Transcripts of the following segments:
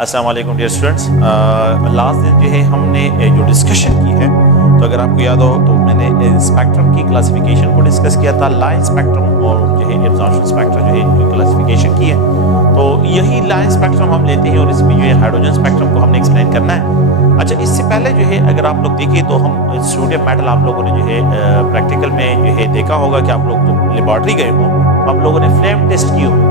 अस्सलाम वालेकुम dear students. Last दिन जो है हमने जो डिस्कशन की है, तो अगर आपको याद हो तो मैंने स्पेक्ट्रम की क्लासिफिकेशन को डिस्कस किया था। लाइन स्पेक्ट्रम और जो है एब्जॉर्प्शन स्पेक्ट्रम जो है इनकी क्लासिफिकेशन की है। तो यही लाइन स्पेक्ट्रम हम लेते हैं और इसमें जो है हाइड्रोजन स्पेक्ट्रम को हमने एक्सप्लेन करना है। अच्छा, इससे पहले जो है अगर आप लोग देखिए तो हम सोडियम मेटल आप लोगों ने जो है प्रैक्टिकल में जो है देखा होगा कि आप लोग जब लेबॉर्ट्री गए हो आप लोगों ने फ्लेम टेस्ट की हो।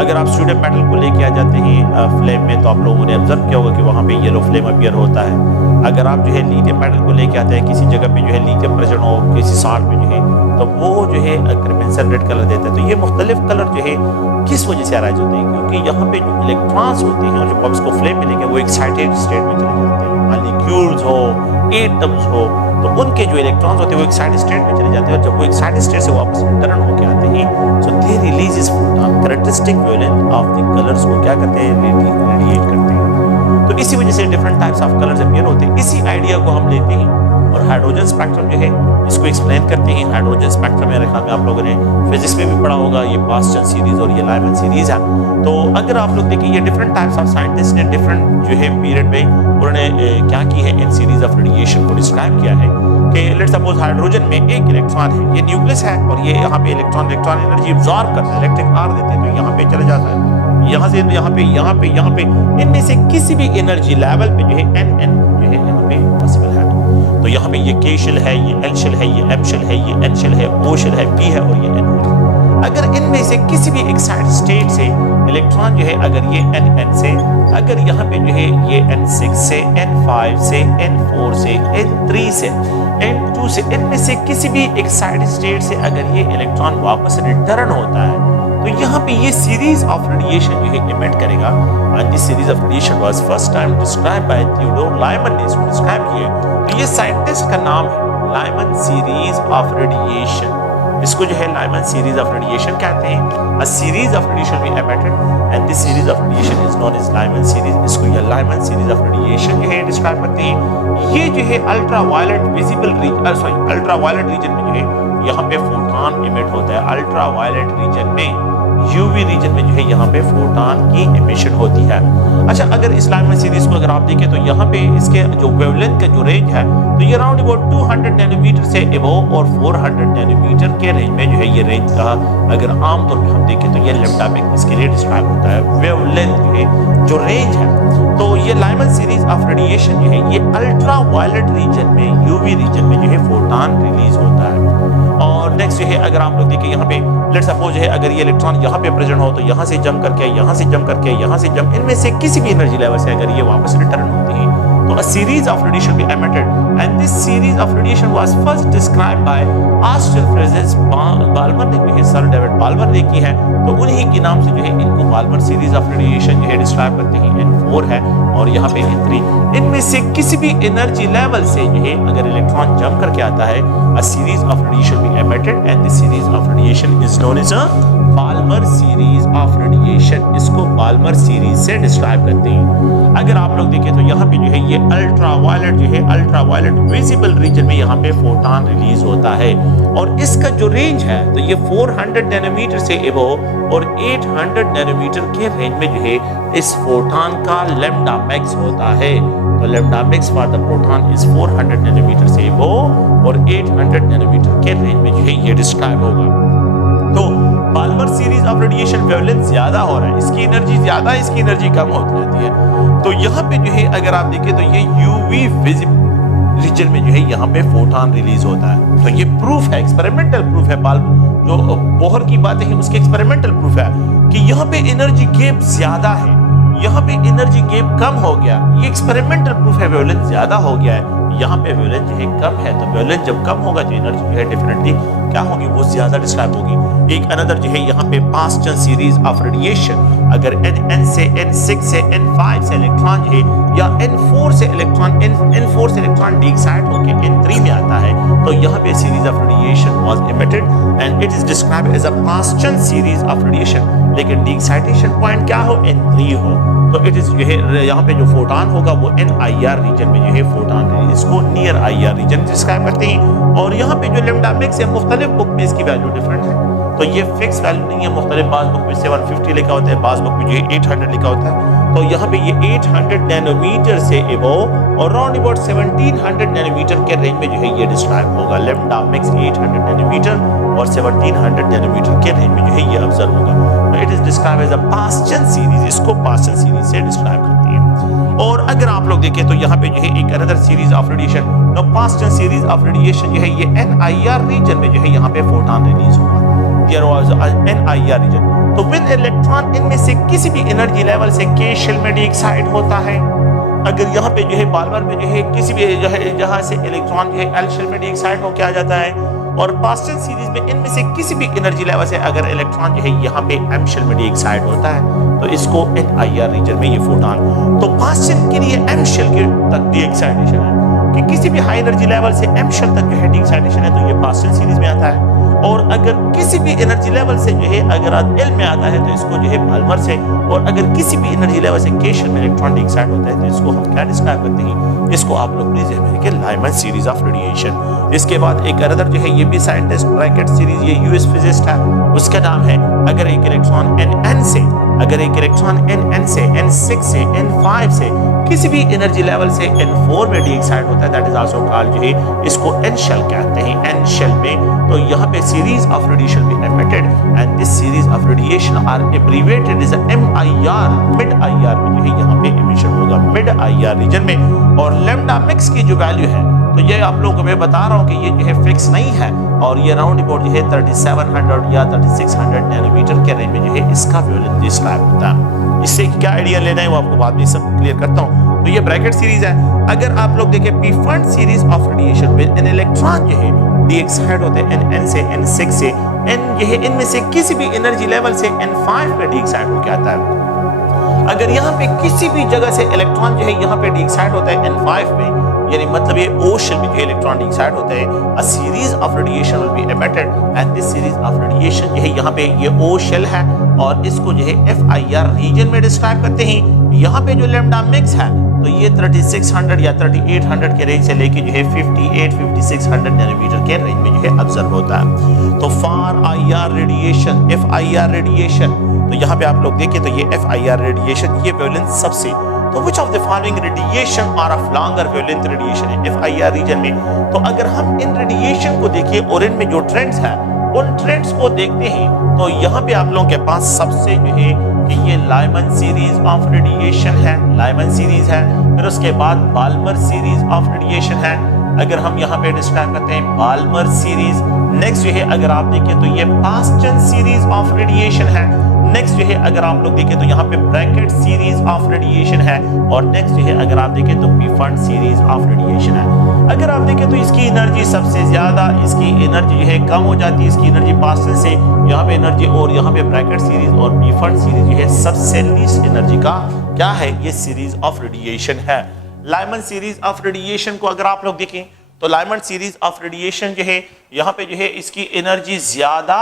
अगर आप सोडियम मेटल को लेके आ जाते हैं फ्लेम में तो आप लोगों ने ऑब्जर्व किया होगा कि वहाँ पे येलो फ्लेम अपीयर होता है। अगर आप जो है लिथियम मेटल को लेके आते हैं किसी जगह पे जो है लिथियम प्रेजेंट हो किसी साल्ट में जो है तो वो जो है क्रिमेंसल रेड कलर देता है। तो ये मुख्तलिफ कलर जो है किस वजह से अराइज होते हैं, क्योंकि यहाँ पे जो इलेक्ट्रॉन्स होते हैं और जब आप इसको फ्लेम में लेंगे वो एक्साइटेड स्टेट में चले जाते हैं। मॉलिक्यूल्स हो एटम्स हो तो उनके जो इलेक्ट्रॉन्स होते हैं वो एक्साइटेड स्टेट में चले जाते हैं और जब वो एक्साइटेड स्टेट से वापस रिटर्न होके आते हैं so they releases photon characteristic wavelength of the colours को क्या करते हैं, रेडिएट करते हैं। तो इसी वजह से different types of colours appear होते हैं। इसी आइडिया को हम लेते हैं और हाइड्रोजन स्पेक्ट्रम जो है इसको एक्सप्लेन करते हैं। हाइड्रोजन स्पेक्ट्रम मेरे ख्याल में आप लोगों ने फिजिक्स में भी पढ़ा होगा, ये पास्चन सीरीज और ये लाइमन सीरीज है। तो अगर आप लोग देखिए ये डिफरेंट टाइप्स ऑफ साइंटिस्ट ने डिफरेंट जो है पीरियड में उन्होंने क्या की है, इन सीरीज ऑफ रेडिएशन को डिस्क्राइब किया है कि लेट्स सपोज हाइड्रोजन में एक इलेक्ट्रॉन है, ये न्यूक्लियस है और ये यहाँ पे इलेक्ट्रॉन एनर्जी एब्जॉर्ब करता है, इलेक्ट्रिक आर्क देते हैं तो यहाँ पे चले जाता है, यहाँ से यहाँ पे यहाँ पे यहाँ पे इनमें से किसी भी एनर्जी लेवल पे जो है एन जो है यहाँ पे पॉसिबल है। तो यहाँ पे ये के शेल है, ये एल शेल है, ये एम शेल है, ये एन शेल है, ओ शेल है, पी है और ये एन है। अगर इनमें से किसी भी एक्साइटेड स्टेट से इलेक्ट्रॉन जो है अगर ये एन से अगर यहाँ पे जो है ये n6 से n5 से n4 से n3 से n2 से इनमें से किसी भी एक्साइटेड स्टेट से अगर ये इलेक्ट्रॉन वापस रिटर्न होता है तो यहाँ पे ये सीरीज ऑफ रेडिएशन जो है इमिट करेगा। And this series of radiation was first time describe by Theodore Lyman ने इसको डिस्क्राइब किया। तो ये साइंटिस्ट का नाम है लाइमन सीरीज ऑफ रेडिएशन। इसको जो है लाइमन सीरीज ऑफ रेडिएशन कहते हैं। A series of radiation will be emitted and this series of radiation is known as Lyman series। इसको ये लाइमन सीरीज ऑफ रेडिएशन जो है डिस्क्राइब करते हैं। ये जो है ultraviolet visible region ultraviolet region में जो है यहाँ पे फोटॉन इमिट होता है। अल्ट्रावायलेट रीजन में यूवी रीजन में जो है यहाँ पे फोटॉन की एमिशन होती है। अच्छा, अगर इस लाइमन सीरीज को अगर आप देखें तो यहाँ पे इसके जो वेवलेंथ का जो रेंज है तो ये अराउंड अबाउट 200 नैनोमीटर से एबोव और 400 नैनोमीटर के रेंज में जो है ये रेंज का अगर आमतौर पे हम देखें तो ये लैम्डा में इसके लिए डिस्क्राइब होता है। वेवलेंथ जो है जो रेंज है तो ये लाइमन सीरीज ऑफ रेडिएशन जो है ये अल्ट्रा वायलेट रीजन में यूवी रीजन में जो है फोटॉन रिलीज होता है। और नेक्स्ट जो है अगर आप लोग देखें यहाँ पे लेट्स सपोज है अगर ये इलेक्ट्रॉन यहाँ पे प्रेजेंट हो तो यहाँ से जंप करके यहाँ से जंप करके यहाँ से जंप इनमें से किसी भी एनर्जी लेवल से अगर ये वापस रिटर्न होती है तो a series of radiation be emitted and this series of radiation was first described by Austin Francis Balmer ने जो है सर डेविड बाल्मर ने की है। तो उन्हीं के नाम से जो है इनको बाल्मर सीरीज ऑफ रेडिएशन जो है डिस्क्राइब करते हैं। n4 है और यहाँ पे n3 इनमें से किसी भी एनर्जी लेवल से जो है अगर इलेक्ट्रॉन जंप करके आता है a series of radiation be emitted and this series of radiation is known as a Balmer series of radiation. इसको बाल्मर सीरीज से डिस्क्राइब करते हैं। अगर आप लोग देखें तो यहाँ पे जो है ये अल्ट्रावायलेट जो है अल्ट्रावायलेट विजिबल रीजन में यहाँ पे फोटॉन रिलीज होता है और इसका जो रेंज है तो ये 400 नैनोमीटर से एबोव और 800 नैनोमीटर के रेंज में जो है इस फोटॉन का लैम्डा मैक्स होता है। तो lambda max for the proton is 400 nanometre से एबोव और 800 नैनोमीटर के रेंज में जो है ये डिस्क्राइब होगा। तो Balmer series of radiation wavelength ज्यादा हो रहा है, इसकी एनर्जी ज्यादा है, इसकी एनर्जी कम होती जाती है। तो यहाँ पे जो है अगर आप देखें तो ये यूवी विजिबल रीजन में जो है यहाँ पे फोटॉन रिलीज होता है। तो ये प्रूफ है, एक्सपेरिमेंटल प्रूफ है। जो बोहर की बातें हैं उसके एक्सपेरिमेंटल प्रूफ है कि यहाँ पे एनर्जी गैप ज्यादा है, यहाँ पे एनर्जी गैप कम हो गया। ये एक्सपेरिमेंटल प्रूफ है, वेवलेंथ ज्यादा हो गया है, यहाँ पे वेवलेंथ जो है कम है। तो वेवलेंथ जब कम होगा तो एनर्जी जो है डेफिनेटली क्या होगी, वो ज्यादा डिस्क्राइब होगी। एक अनदर जो है यहाँ पे पास्चन सीरीज ऑफ रेडिएशन अगर n से n6 से n5 से इलेक्ट्रॉन जो है या n4 से इलेक्ट्रॉन डीएक्साइट होकर n3 में आता है तो यहाँ पे series of radiation was emitted and it is described as a Paschen series of radiation. लेकिन डीएक्साइटेशन पॉइंट क्या हो, n3 हो। तो इट इज जो है यहाँ पे जो फोटॉन होगा वो NIR रीजन में जो है फोटॉन इसको नियर IR रीजन डिस्क्राइब करते हैं। और यहाँ पे जो लैम्डा मैक्स है मुख्तलिफ बुक में इसकी वैल्यू डिफरेंट है। तो ये फिक्स वैल्यू नहीं है, मुख्तलिफ बाज बुक में 750 लिखा होता है, बाज बुक में जो है 800 लिखा होता है। तो यहाँ पे ये 800 नैनोमीटर से एबोव और राउंड अबाउट 1700 नैनोमीटर के रेंज में जो है ये डिस्क्राइब होगा। लैम्डा मैक्स 800 नैनोमीटर और 1700 नैनोमीटर के रेंज में जो है ये ऑब्जर्व होगा। It is describe as a Paschen series, इसको पास्चन सीरीज से डिस्क्राइब करती है। और अगर आप लोग देखें तो यहाँ पे जो है एक another series of radiation, no Paschen series of radiation जो है ये NIR रीजन में जो है यहाँ पे फोटॉन रिलीज होगा। There was NIR region. तो विद इलेक्ट्रॉन इनमें से किसी भी एनर्जी लेवल से K शेल में डीएक्साइड होता है। अगर यहाँ पे जो है बाल्मर में जो है किसी भी जो है जहाँ से इलेक्ट्रॉन जो है L शेल में डीएक्साइड होकर आ जाता है, और पास्चन सीरीज में इनमें से किसी भी एनर्जी लेवल से अगर इलेक्ट्रॉन जो है यहाँ पे M शेल में डीएक्साइड होता है तो इसको NIR रीजन में ये फोटॉन। तो पास्चन के लिए M शेल के तक डीएक्साइडेशन है कि किसी भी हाई एनर्जी लेवल से M शेल तक जो है डीएक्साइडेशन है, तो ये पास्चन सीरीज में आता है। और अगर किसी भी एनर्जी लेवल से जो है अगर L में आता है तो इसको जो है बाल्मर से, और अगर किसी भी एनर्जी लेवल से K शेल में इलेक्ट्रॉन डीएक्साइड होता है तो इसको हम क्या डिस्क्राइब करते हैं, इसको आप लोग प्लीज ध्यान रखिए, लाइमन सीरीज ऑफ रेडिएशन। इसके बाद एक अदर जो है ये भी साइंटिस्ट ब्रैकेट सीरीज, ये यूएस फिजिसिस्ट है, उसका नाम है अगर एक इलेक्ट्रॉन N से, अगर एक इलेक्ट्रॉन N से, N6 से, N5 से किसी भी एनर्जी लेवल से N4 में डीएक्साइड होता है, दैट इज आल्सो कॉल्ड जो है इसको N शेल कहते हैं। N शेल में तो यहाँ पे सीरीज ऑफ रेडिएशन भी emitted and this series of radiation are abbreviated as MIR, mid IR में जो है यहाँ पे एमिशन होगा, मिड IR रीजन में। और लैम्डा मैक्स की जो वैल्यू है तो ये आप लोगों को मैं बता रहा हूँ कि ये जो है फिक्स नहीं है, और ये राउंड अबाउट जो है 3700 या 3600 नैनोमीटर के रेंज में जो है इसका वेवलेंथ डिस्क्राइब होता है। इससे क्या आइडिया लेना है वो आपको बाद में सब क्लियर करता हूँ। तो ये ब्रैकेट सीरीज है। अगर आप लोग देखें P fund series of radiation में एन इलेक्ट्रॉन जो है डीएक्साइड होते हैं N से, N6 से, N ये इनमें से किसी भी एनर्जी लेवल से N5 पे डीएक्साइड होकर आता है। अगर यहाँ पे किसी भी जगह से इलेक्ट्रॉन जो है यहाँ पे डीएक्साइड होता है N5 में, यानी मतलब ये O शेल में जो इलेक्ट्रॉन डीएक्साइड होते हैं, a series of radiation will be emitted and this series of radiation जो है यहाँ पे ये O शेल है और इसको जो है FIR रीजन में डिस्क्राइब करते हैं। यहाँ पे जो लैम्डा मैक्स है तो ये 3600 या 3800 के रेंज से लेके जो है 5600 नैनोमीटर के रेंज में जो है ऑब्जर्व होता है। तो फार IR रेडिएशन, FIR रेडिएशन, तो यहाँ पे आप लोग देखें तो ये FIR रेडिएशन ये वेवलेंथ सबसे, तो which of the following radiation are of longer wavelength radiation है FIR रीजन में। तो अगर हम इन रेडिएशन को देखिए और इनमें जो ट्रेंड्स है उन ट्रेंड्स को देखते हैं तो यहाँ पे आप लोगों के पास सबसे जो है कि ये लाइमन सीरीज ऑफ रेडिएशन है, लाइमन सीरीज है। फिर उसके बाद बाल्मर सीरीज ऑफ रेडिएशन है, अगर हम यहाँ पे डिस्क्राइब करते हैं बाल्मर सीरीज। नेक्स्ट जो है अगर आप देखें तो ये पास्चन सीरीज ऑफ रेडिएशन है। नेक्स्ट जो है अगर आप लोग देखें तो यहाँ पे ब्रैकेट सीरीज ऑफ रेडिएशन है, और नेक्स्ट जो है अगर आप देखें तो पीफंड सीरीज ऑफ रेडिएशन है। अगर आप देखें तो इसकी एनर्जी सबसे ज्यादा, इसकी एनर्जी जो है कम हो जाती है, इसकी एनर्जी पास्चन से यहाँ पे एनर्जी, और यहाँ पे ब्रैकेट सीरीज और पीफंड सीरीज जो है सबसे लीस्ट एनर्जी का क्या है, ये सीरीज ऑफ रेडिएशन है। लाइमन सीरीज ऑफ रेडिएशन को अगर आप लोग देखें तो लाइमन सीरीज ऑफ रेडिएशन जो है यहाँ पे जो है इसकी एनर्जी ज्यादा,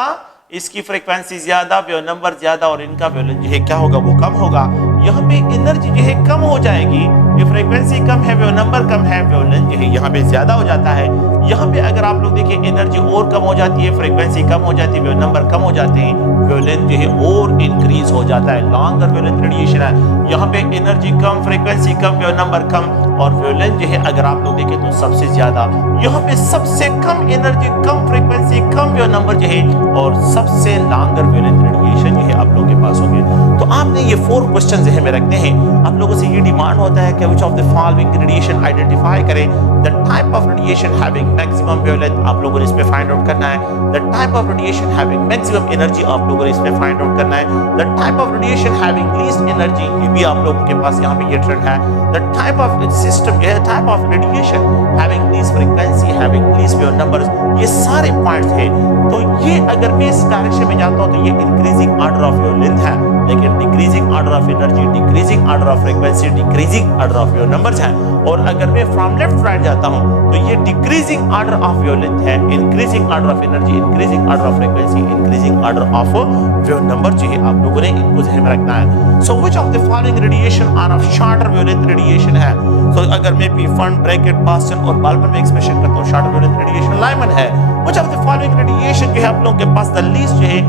इसकी फ्रीक्वेंसी ज्यादा, वेव नंबर ज्यादा, और इनका वेवलेंथ जो है क्या होगा वो कम होगा। यहाँ पे एनर्जी जो है कम हो जाएगी, ये फ्रीक्वेंसी कम है, वेव नंबर कम है, वेवलेंथ जो है यहाँ पे ज्यादा हो जाता है। यहाँ पे अगर आप लोग देखिए एनर्जी और कम हो जाती है, फ्रीक्वेंसी कम हो जाती है, वेव नंबर कम हो जाते हैं, वेवलेंथ जो है और इंक्रीज हो जाता है। लॉन्गर वेवलेंथ रेडिएशन है, यहाँ पे एनर्जी कम, फ्रीक्वेंसी कम, वेव नंबर कम, और वेवलेंथ जो है अगर आप लोग देखें तो सबसे ज्यादा। यहाँ पे सबसे कम एनर्जी, कम फ्रीक्वेंसी, कम वेव नंबर जो है, और सबसे लॉन्गर वेवलेंथ रेडिएशन जो है आप लोगों के पास होंगे। तो आपने ये 4 क्वेश्चन जो है में रखने हैं। आप लोगों से ये डिमांड होता है कि which of the following radiation identify करें, the type of radiation having maximum wavelength आप लोगों ने इसमें फाइंड आउट करना है, the type of radiation having maximum energy आप लोगों ने इसमें फाइंड आउट करना है, the type of radiation having least energy ये भी आप लोगों के पास यहाँ पे ये ट्रेंड है, the type of system जो है type of radiation having least frequency, having least wave numbers, ये सारे पॉइंट्स है। तो ये अगर मैं इस डायरेक्शन में जाता हूँ तो ये इंक्रीजिंग ऑर्डर ऑफ वेवलेंथ है, लेकिन decreasing order of energy, decreasing order of frequency, decreasing order of wave numbers हैं। और अगर मैं फ्रॉम लेफ्ट राइट जाता हूं तो ये डिक्रीजिंग ऑर्डर ऑफ वेवलेंथ है, increasing order of energy, increasing order of frequency, increasing order of wave number जो है आप लोगों ने इनको ध्यान में रखना है। So which of the following radiation are of shorter wavelength radiation है। तो अगर मैं पी फंड, ब्रैकेट, पास्चन और बाल्मर में एक्सप्रेशन करता हूं, शॉर्टर वेवलेंथ रेडिएशन लाइमन है। Which of the following radiation जो है आप लोगों के पास द लीस्ट जो है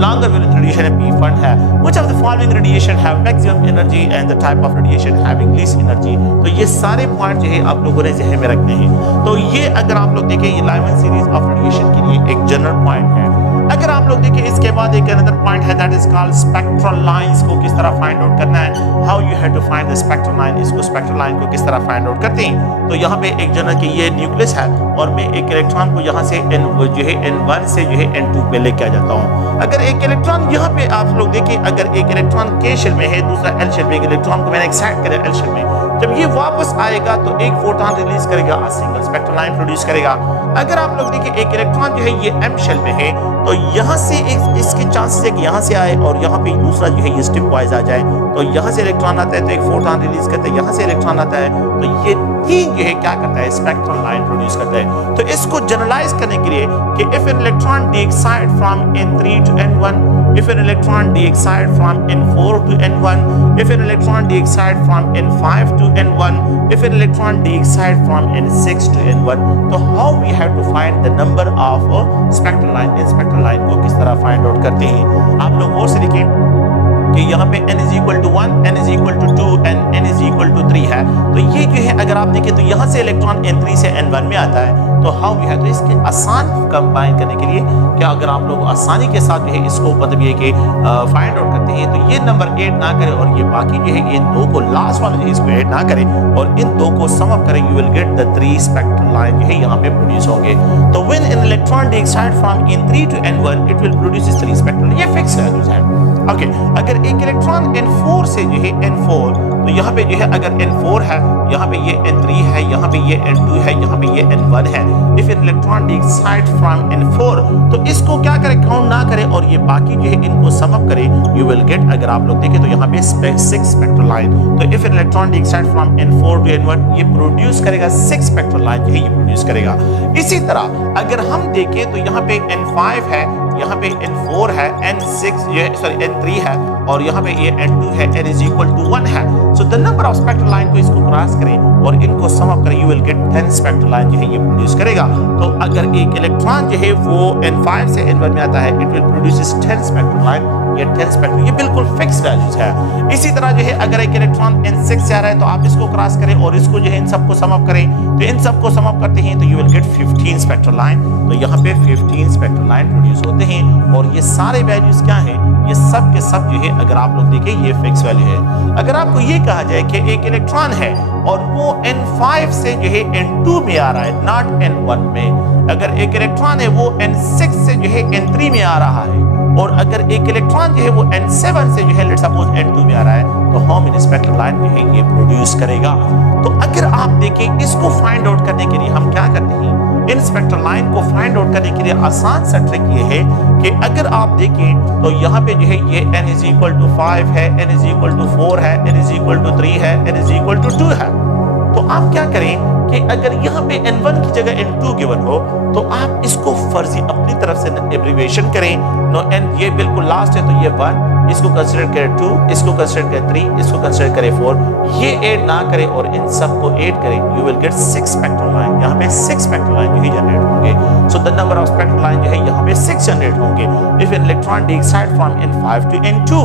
लॉन्गर वेवलेंथ रेडिएशन है, पी फंड है। Which of the following radiation have maximum energy and the type of radiation having least energy. तो ये सारे पॉइंट जो है आप लोगों ने जहन में रखने हैं। तो ये अगर आप लोग देखें ये लाइमन सीरीज ऑफ रेडिएशन के लिए एक जनरल पॉइंट है। अगर आप लोग देखें इसके बाद एक अनदर पॉइंट है that is called spectral lines को किस तरह फाइंड आउट करना है, how you have to find the spectral line. इसको स्पेक्ट्रल लाइन को किस तरह फाइंड आउट करते हैं। तो यहाँ पे एक जनरल के ये न्यूक्लियस है और मैं एक इलेक्ट्रॉन को यहाँ से जो है N1 से जो है N2 पे लेके आ जाता हूँ। अगर एक इलेक्ट्रॉन यहाँ पे आप लोग देखें, अगर एक इलेक्ट्रॉन K शेल में है, दूसरा L शेल में, एक इलेक्ट्रॉन को मैंने एक्साइट करा L शेल में, जब ये वापस आएगा तो एक फोटोन रिलीज करेगा, सिंगल स्पेक्ट्रल लाइन प्रोड्यूस करेगा। अगर आप लोग देखिए एक इलेक्ट्रॉन जो है ये M शेल में है तो यहाँ से इसके चांसेस है कि यहाँ से आए और यहाँ पे दूसरा जो है ये स्टिप वाइज आ जाए। तो यहाँ से इलेक्ट्रॉन आता है तो एक फोटोन रिलीज करता है, यहाँ से इलेक्ट्रॉन आता है तो ये तीन जो है क्या करता है, स्पेक्ट्रल लाइन प्रोड्यूस करता है। तो इसको जनरलाइज करने के लिए कि if an electron deexcite from N3 to N1, if an electron de-excite from N4 to N1, if an electron de-excite from N5 to N1, if an electron de-excite from N6 to N1, तो how we have to find the number of spectral line। In spectral line को किस तरह find out करते हैं। आप लोग और से देखें कि यहाँ पे n is equal to 1, n is equal to 2 and n is equal to 3 है। तो ये जो है अगर आप देखें तो यहाँ से इलेक्ट्रॉन N3 से N1 में आता है। तो हाउ वी है, तो इसके आसान कंबाइन करने के लिए क्या अगर आप लोग आसानी के साथ जो है इसको मतलब ये कि फाइंड आउट करते हैं तो ये नंबर 8 ना करें और ये बाकी जो है इन दो को लास्ट वाले जो है इसको 8 ना करें और इन दो को सम अप करें, you will get the 3 spectral line जो है यहाँ पे प्रोड्यूस होंगे। तो when an electron de-excite from N3 to N1 it will produce 3 spectral, ये फिक्स वैल्यूज है। ओके, अगर एक इलेक्ट्रॉन N4 से जो है N4, तो यहाँ पे जो है अगर N4 है, यहाँ पे ये N3 है, यहाँ पे ये N2 है, यहाँ पे ये N1 है। If an electron de-excite from N4 तो इसको क्या करें, काउंट ना करें और ये बाकी जो है इनको सम अप करें, यू विल गेट, अगर आप लोग देखें तो यहाँ पे 6 स्पेक्ट्रल लाइन। तो if an electron de-excite from N4 to N1 ये प्रोड्यूस करेगा 6 स्पेक्ट्रल लाइन जो है ये प्रोड्यूस करेगा। इसी तरह अगर हम देखें तो यहाँ पे N5 है, यहाँ पे N4 है, N3 है और यहाँ पे ये N2 है, n is equal to 1 है। So the number of spectral line को इसको क्रॉस करें और इनको सम अप करें, you will get 10 spectral line जो है ये प्रोड्यूस करेगा। तो अगर एक इलेक्ट्रॉन जो है वो N5 से N1 में आता है, it will produce 10 spectral line, ये 10 स्पेक्ट्रल, ये बिल्कुल फिक्स वैल्यूज है। इसी तरह जो है अगर एक इलेक्ट्रॉन N6 से आ रहा है तो आप इसको क्रॉस करें और इसको जो है इन सबको सम अप करें, तो इन सबको सम अप करते हैं तो you will get 15 spectral line. तो यहाँ पे 15 स्पेक्ट्रल लाइन प्रोड्यूस होते हैं और ये सारे वैल्यूज क्या है, ये सब के सब जो है अगर आप लोग देखें ये फिक्स वैल्यू है। अगर आपको ये कहा जाए कि एक इलेक्ट्रॉन है और वो N5 से जो है N2 में आ रहा है, नॉट N1 में, अगर एक इलेक्ट्रॉन है वो N6 से जो है N3 में आ रहा है और अगर एक इलेक्ट्रॉन जो है वो N7 से जो है लेट्स सपोज N2 में आ रहा है तो हाउ मेनी स्पेक्ट्रल लाइन जो है ये प्रोड्यूस करेगा। तो अगर आप देखें इसको फाइंड आउट करने के लिए हम क्या करते हैं, इन स्पेक्ट्रल लाइन को फाइंड आउट करने के लिए आसान सा ट्रिक ये है कि अगर आप देखें तो यहाँ पे जो है ये n is equal to 5 है, n is equal to 4 है, n is equal to 3 है, n is equal to 2 है। तो आप क्या करें कि अगर यहाँ पे N1 की जगह N2 गिवन हो तो आप इसको फर्जी अपनी तरफ से एब्रिविएशन करें। नो n ये बिल्कुल लास्ट है तो ये 1, इसको कंसीडर करें 2, इसको कंसीडर करें 3, इसको कंसीडर करें 4, ये 8 ना करें और इन सबको 8 करें, you will get 6 spectral line. यहाँ पे 6 स्पेक्ट्रल लाइन जो है जनरेट होंगे। So the number of spectral line जो है यहाँ पे 6 जनरेट होंगे। If an electron de-excite from N5 to N2,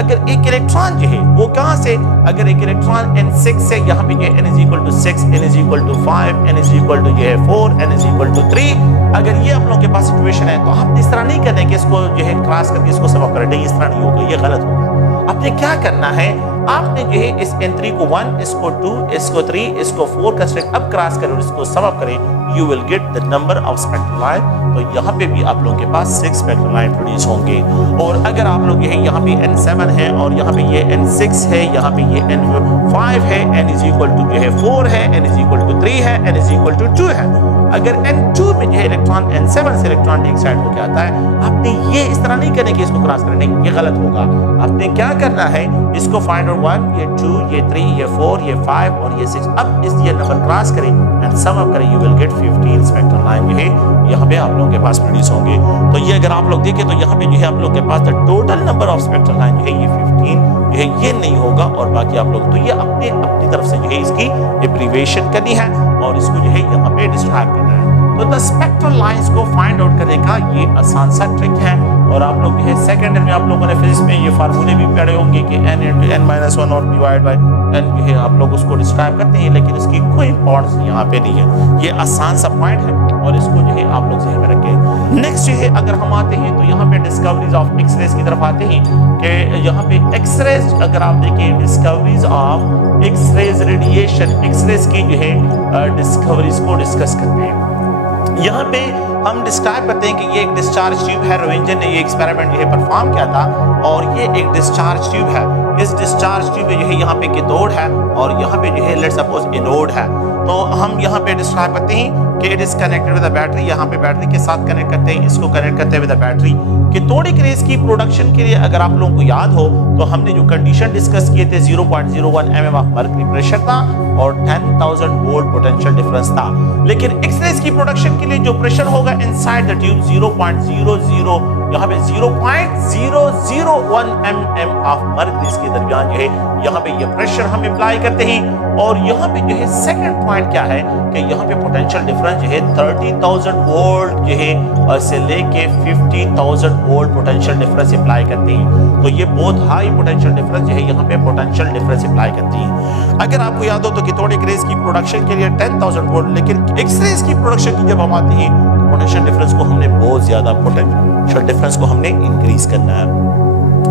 अगर एक इलेक्ट्रॉन जो है वो कहां से, अगर एक इलेक्ट्रॉन N6 से यहाँ पे n is equal to 6, n is equal to 5, n is equal to 4, n is equal to 3, अगर ये आप लोगों के पास सिचुएशन है तो आप इस तरह नहीं करने कि इसको जो है क्रॉस करके इसको सब करें, नहीं इस तरह नहीं होगा, ये गलत होगा। आपने क्या करना है, आपने जो है इस N3 को 1, इसको 2, इसको 3, इसको 4 कंसीडर अब क्रॉस करें और इसको सम अप करें, you will get the number of spectral line. तो यहाँ पे भी आप लोगों के पास 6 स्पेक्ट्रल लाइन प्रोड्यूस होंगे। और अगर आप लोग ये यहाँ पे N7 है और यहाँ पे ये N6 है, यहाँ पे ये N5 है, n is equal to जो है 4 है, n is equal to 3 है, n is equal to 2 है। अगर N2 में जो है इलेक्ट्रॉन N7 से इलेक्ट्रॉन de-excite होकर आता है, आपने ये इस तरह नहीं करने कि इसको क्रॉस करना, नहीं ये गलत होगा। आपने क्या करना है, इसको फाइंड आउट 1, ये 2, ये 3, ये 4, ये 5 और ये 6, अब इस ये नंबर क्रॉस करें एंड सम अप करें, you will get 15 spectral line जो है यहाँ पे आप लोगों के पास प्रोड्यूस होंगे। तो ये अगर आप लोग देखें तो यहाँ पे जो है आप लोग के पास the total number of spectral line जो है ये 15 जो है ये नहीं होगा और बाकी आप लोग तो ये अपनी तरफ से जो है इसकी एब्रिविएशन करनी है और इसको जो है यहाँ पे डिस्ट्रैक्ट करना है। तो द स्पेक्ट्रल लाइंस को फाइंड आउट करने का ये आसान सा ट्रिक है। और आप लोग जो है सेकंड ईयर में आप लोगों ने फिजिक्स में ये फार्मूले भी पढ़े होंगे कि n into n-1 और डिवाइड बाय n जो है आप लोग उसको डिस्क्राइब करते हैं, लेकिन इसकी कोई इंपॉर्टेंस यहाँ पे नहीं है। ये आसान सा पॉइंट है और इसको जो है आप लोग ध्यान में रखें। नेक्स्ट जो है अगर हम आते हैं तो यहाँ पे डिस्कवरीज ऑफ एक्सरेज की तरफ आते हैं कि यहाँ पे एक्सरेज अगर आप देखें discoveries of X rays radiation, X rays की जो है डिस्कवरीज को डिस्कस करते हैं। यहाँ पे हम डिस्क्राइब करते हैं कि ये एक डिस्चार्ज ट्यूब है। रोएंजन ने ये एक्सपेरिमेंट जो है परफॉर्म किया था और ये एक डिस्चार्ज ट्यूब है। इस डिस्चार्ज ट्यूब में जो है यहाँ पे कैथोड है और यहाँ पे जो है लेट्स सपोज एनोड है। तो हम यहाँ पे डिस्क्राइब करते हैं कि it is connected with the battery, यहाँ पे बैटरी के साथ कनेक्ट करते हैं, इसको कनेक्ट करते हैं with the battery. Cathodic rays की प्रोडक्शन के लिए अगर आप लोगों को याद हो तो हमने जो कंडीशन डिस्कस किए थे 0.01 mm ऑफ मर्करी प्रेशर था और 10,000 वोल्ट पोटेंशियल डिफरेंस था। लेकिन एक्सरेज की प्रोडक्शन के लिए जो प्रेशर होगा इनसाइड द ट्यूब 0.00 यहाँ पे 0.001 mm ऑफ मर्करी के दरमियान जो है यहाँ पे ये प्रेशर हम अप्लाई करते हैं। और यहाँ पे जो है सेकंड पॉइंट क्या है कि यहाँ पे पोटेंशियल डिफरेंस जो है 30,000 वोल्ट जो है से लेके 50,000 वोल्ट पोटेंशियल डिफरेंस अप्लाई करते हैं। तो ये बहुत हाई पोटेंशियल डिफरेंस जो है यहाँ पे पोटेंशियल डिफरेंस अप्लाई करती है। अगर आपको याद हो तो कैथोडिक रेज की प्रोडक्शन के लिए 10,000 वोल्ट, लेकिन एक्स-रेज की प्रोडक्शन की जब हम आते हैं तो पोटेंशियल डिफरेंस को हमने बहुत ज्यादा पोटेंशियल डिफरेंस को हमने इंक्रीज करना है।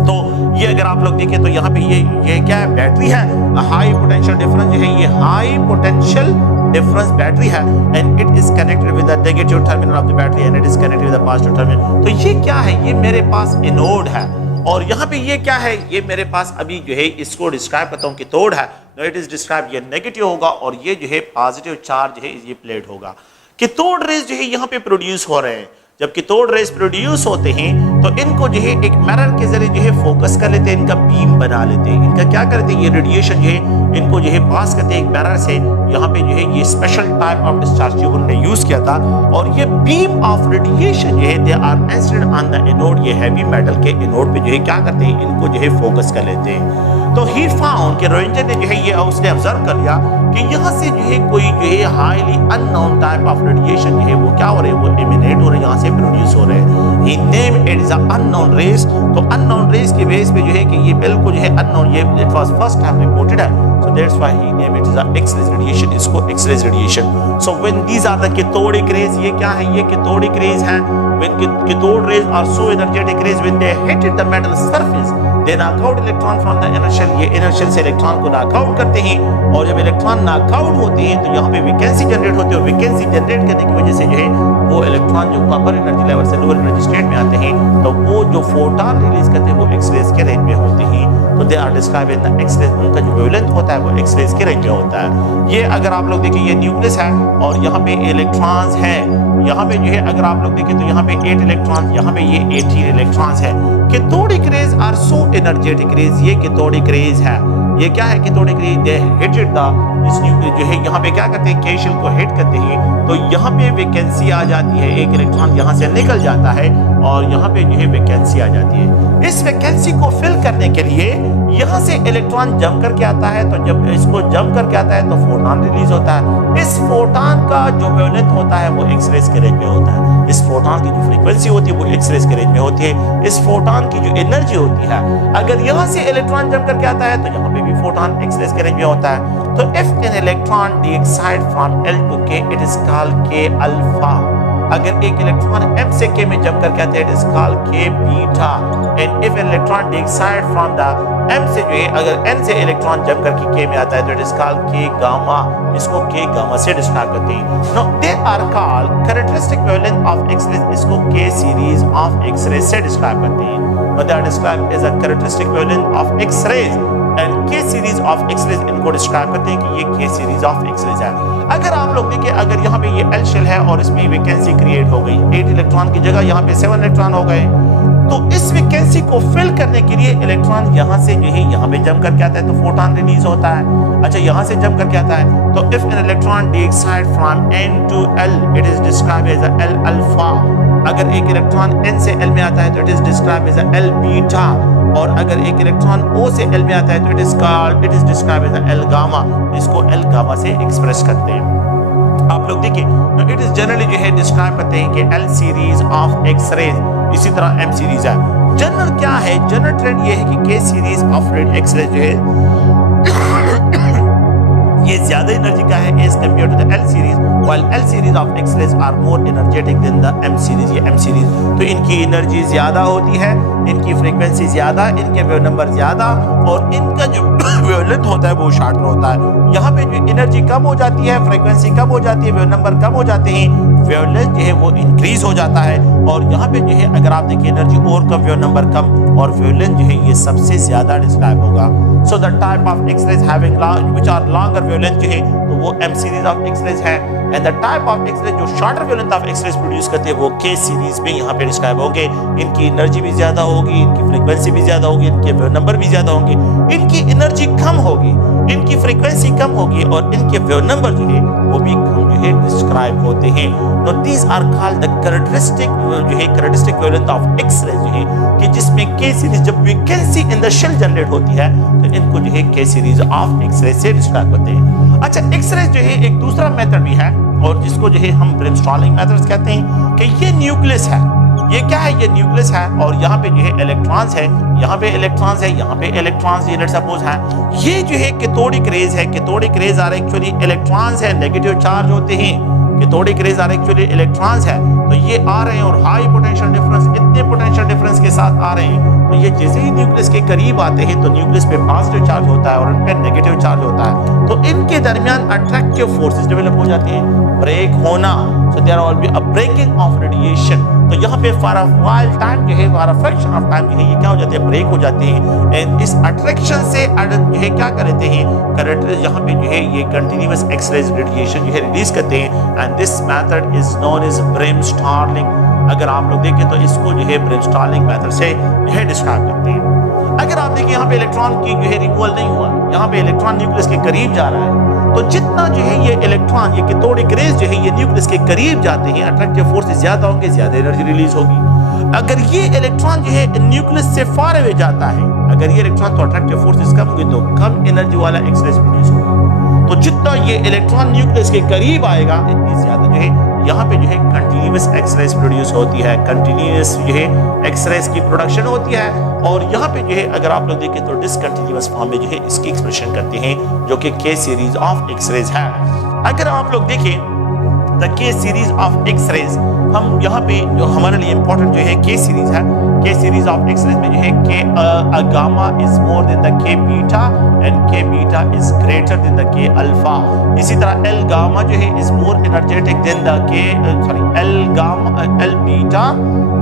तो ये अगर आप लोग देखें तो यहाँ पे ये क्या है, बैटरी है। हाई पोटेंशियल डिफरेंस जो है ये हाई पोटेंशियल डिफरेंस बैटरी है and it is connected with the negative terminal of the battery and it is connected with the positive terminal. तो ये क्या है, ये मेरे पास एनोड है और यहाँ पे ये क्या है, ये मेरे पास अभी जो है इसको डिस्क्राइब करता हूँ कैथोड है। तो इट इज डिस्क्राइब ये नेगेटिव होगा और ये जो है पॉजिटिव चार्ज है, ये प्लेट होगा। कैथोड रेज जो है यहाँ पे प्रोड्यूस हो रहे हैं। जब कैथोड रेज प्रोड्यूस होते हैं तो इनको जो है एक मिरर के जरिए जो है फोकस कर लेते हैं, इनका बीम बना लेते हैं। इनका क्या करते हैं, ये रेडिएशन जो है इनको जो है पास करते हैं एक मिरर से। यहाँ पे जो है ये special type of discharge tube उन्होंने यूज किया था और ये बीम ऑफ रेडिएशन जो है they are incident on the anode. ये हैवी मेटल के एनोड पे जो है क्या करते हैं, इनको जो है फोकस कर लेते हैं। तो ही फाउंड कि रोएंजन ने जो है ये उसने ऑब्जर्व कर लिया कि यहाँ से जो है कोई जो है highly unknown type of radiation जो है वो क्या हो रहे हैं, वो एमिनेट हो रहे हैं, यहाँ से प्रोड्यूस हो रहे हैं। He name it is unknown rays. तो अननोन रेस के बेस पे जो है कि ये बिल्कुल जो है अननोन, ये it was first time reported है। So that's why he name it is a X-ray radiation, इसको X-ray radiation. So when these are the cathodic rays, ये क्या है, ये कैथोडिक रेज हैं। When cathode rays are so energetic rays, when they hit the metal surface, they knock out electron from the inner shell। ये inner shell से electron को knock out करते हैं और जब इलेक्ट्रॉन नॉक आउट होते हैं तो यहाँ पे वैकेंसी जनरेट होती है और वैकेंसी जनरेट करने की वजह से जो है वो इलेक्ट्रॉन जो अपर एनर्जी लेवल से लोअर एनर्जी स्टेट में आते हैं तो वो जो फोटॉन रिलीज करते हैं वो एक्स-रेज के रेंज में होते हैं। तो they are describe in the X rays, उनका जो वेवलेंथ होता है वो एक्स-रेज के रेंज में होता है। ये अगर आप लोग देखें ये न्यूक्लियस है और यहाँ पे इलेक्ट्रॉन्स हैं। यहाँ पे जो है अगर आप लोग देखें तो यहाँ पे 8 इलेक्ट्रॉन, यहाँ पे ये 18 इलेक्ट्रॉन्स है। Cathodic rays are so energetic rays, ये कैथोडिक रेज है। ये क्या है, cathodic rays they hit the इस न्यूक्लियस जो है यहाँ पे क्या करते हैं, के शेल को हिट करते हैं तो यहाँ पे वैकेंसी आ जाती है। एक इलेक्ट्रॉन यहाँ से निकल जाता है और यहाँ पे जो है वैकेंसी आ जाती है। इस वैकेंसी को फिल करने के लिए यहाँ से इलेक्ट्रॉन जंप करके आता है, तो जब इसको जंप करके आता है तो फोटॉन रिलीज होता है। इस फोटॉन का जो वेवलेंथ होता है वो एक्स-रेज के रेंज में होता है। इस फोटॉन की जो फ्रीक्वेंसी होती है वो एक्स-रेज के रेंज में होती है। इस फोटॉन की जो एनर्जी होती है, अगर यहाँ से इलेक्ट्रॉन जंप करके आता है तो यहाँ पे भी फोटॉन एक्स-रेज के रेंज में होता है। तो if an electron deexcite from L to K, it is called K alpha. अगर एक इलेक्ट्रॉन M से K में जंप करके आता है, it is called K beta. And if an electron deexcite from the M से जो है अगर N से इलेक्ट्रॉन जंप करके K में आता है तो it is called K gamma. इसको K गामा से डिस्क्राइब करते हैं। Now they are called characteristic wavelength of X ray, इसको K सीरीज ऑफ एक्स-रे से डिस्क्राइब करते हैं। They are described as a characteristic wavelength of X rays and K series of X rays, इनको describe करते हैं कि ये K सीरीज ऑफ एक्स-रेज है। अगर आप लोग देखिए अगर यहाँ पे ये L शेल है और इसमें वैकेंसी क्रिएट हो गई, 8 इलेक्ट्रॉन की जगह यहाँ पे 7 इलेक्ट्रॉन हो गए, तो इस वैकेंसी को फिल करने के लिए इलेक्ट्रॉन यहाँ से जो है यहाँ पे जंप करके आता है तो फोटॉन रिलीज होता है। अच्छा, यहाँ से जंप करके आता है तो if an electron deexcite from N to L, it is describe as L alpha. अगर एक इलेक्ट्रॉन N से L में आता है तो it is describe as L beta. और अगर एक इलेक्ट्रॉन O से L में आता है तो it is describe as L gamma. इसको L गामा से एक्सप्रेस करते हैं। आप लोग देखिए तो इट इज जनरली जो है डिस्क्राइब करते हैं कि L series of X rays, इसी तरह एम सीरीज है। जनरल क्या है, जनरल ट्रेंड ये है कि K series of red X rays जो है ये ज्यादा एनर्जी का है as compare to the L series, while L series of X rays are more energetic than the M series. ये एम सीरीज तो इनकी एनर्जी ज्यादा होती है, इनकी फ्रीक्वेंसी ज्यादा, इनके वेव नंबर ज्यादा और इनका जो वेवलेंथ होता है वो शॉर्टर होता है। यहाँ पे जो एनर्जी कम हो जाती है, फ्रीक्वेंसी कम हो जाती है, वेव नंबर कम हो जाते हैं, वेवलेंथ जो है वो इंक्रीज हो जाता है। और यहाँ पे जो है अगर आप देखिए एनर्जी और कम, वेव नंबर कम और वेवलेंथ जो है ये सबसे ज्यादा डिस्क्राइब होगा। So the type of X-rays having which are longer wavelength जो है तो वो एम सीरीज ऑफ एक्स-रेज है, and the type of X-rays जो shorter wavelength of X-rays produce करते हैं वो के सीरीज में यहाँ पे डिस्क्राइब होंगे। इनकी एनर्जी भी ज्यादा होगी, इनकी फ्रीक्वेंसी भी ज्यादा होगी, इनके वेव नंबर भी ज्यादा होंगे, इनकी एनर्जी कम होगी, इनकी फ्रीक्वेंसी कम होगी और इनके वेव नंबर जो है वो भी कम जो है डिस्क्राइब होते हैं। No these are called the characteristic जो है कैरेक्टरिस्टिक वेवलेंथ ऑफ एक्स-रेज जो है कि जिसमें के सीरीज जब vacancy in the shell generate होती है तो इनको जो है के सीरीज ऑफ एक्स-रेज से डिस्क्राइब करते हैं। अच्छा, एक्स-रेज जो है एक दूसरा मेथड भी है और जिसको जो है हम ब्रेनस्टॉर्मिंग मेथड्स कहते हैं कि ये न्यूक्लियस है। ये क्या है, ये न्यूक्लियस है और यहाँ पे जो है इलेक्ट्रॉन्स है, यहाँ पे इलेक्ट्रॉन्स है, यहाँ पे इलेक्ट्रॉन्स ये लेट्स सपोज है। ये जो है कैथोडिक रेज है, cathodic rays are actually electrons है, नेगेटिव चार्ज होते हैं, cathodic rays are actually electrons है। तो ये आ रहे हैं और हाई पोटेंशियल डिफरेंस, इतने पोटेंशियल डिफरेंस के साथ आ रहे हैं। तो ये जैसे ही न्यूक्लियस के करीब आते हैं तो न्यूक्लियस पे पॉजिटिव चार्ज होता है और उन पे नेगेटिव चार्ज होता है, तो इनके दरमियान अट्रैक्टिव फोर्सेस डेवलप हो जाती हैं, ब्रेक होना। So there will be a breaking of radiation. तो यहाँ पे फॉर अ व्हाइल टाइम जो है, for a fraction of time जो है ये क्या हो जाते हैं, ब्रेक हो जाते हैं। एंड इस अट्रैक्शन से जो है क्या करते हैं, करंट यहाँ पे जो है ये कंटिन्यूअस एक्स-रेज रेडिएशन जो है रिलीज करते हैं and this method is known as brainstorming. अगर आप लोग देखें तो इसको जो है ब्रेनस्टॉर्मिंग मेथड से यह डिस्क्राइब करते हैं। अगर आप देखिए यहाँ पे इलेक्ट्रॉन की जो है रिमूवल नहीं हुआ, यहाँ पे इलेक्ट्रॉन न्यूक्लियस के करीब जा रहा है, तो जितना जो है ये इलेक्ट्रॉन, ये कैथोडिक रेज जो है ये न्यूक्लियस के करीब जाते हैं, अट्रैक्टिव फोर्सेस ज्यादा होंगे, ज्यादा एनर्जी रिलीज होगी। अगर ये इलेक्ट्रॉन जो है न्यूक्लियस से फार अवे जाता है, अगर ये इलेक्ट्रॉन तो अट्रैक्टिव फोर्सेस कम होंगे तो कम एनर्जी वाला एक्स-रेज प्रोड्यूस होगा। तो जितना ये इलेक्ट्रॉन न्यूक्लियस के करीब आएगा इतनी ज्यादा जो है यहाँ पे जो है कंटिन्यूअस एक्स-रेज प्रोड्यूस होती है, कंटिन्यूअस जो है एक्स-रेज की प्रोडक्शन होती है। और यहाँ पे जो है अगर आप लोग देखें तो डिसकंटिन्यूअस फॉर्म में जो है इसकी एक्सप्रेशन करते हैं जो कि के सीरीज ऑफ एक्स-रेज है। अगर आप लोग देखें द के सीरीज ऑफ एक्स-रेज, हम यहाँ पे जो हमारे लिए इंपॉर्टेंट जो है के सीरीज है, के सीरीज ऑफ एक्स-रेज में जो है K gamma is more than the K beta and K beta is greater than the K alpha. इसी तरह एल गामा जो है is more energetic than the K L gamma, L beta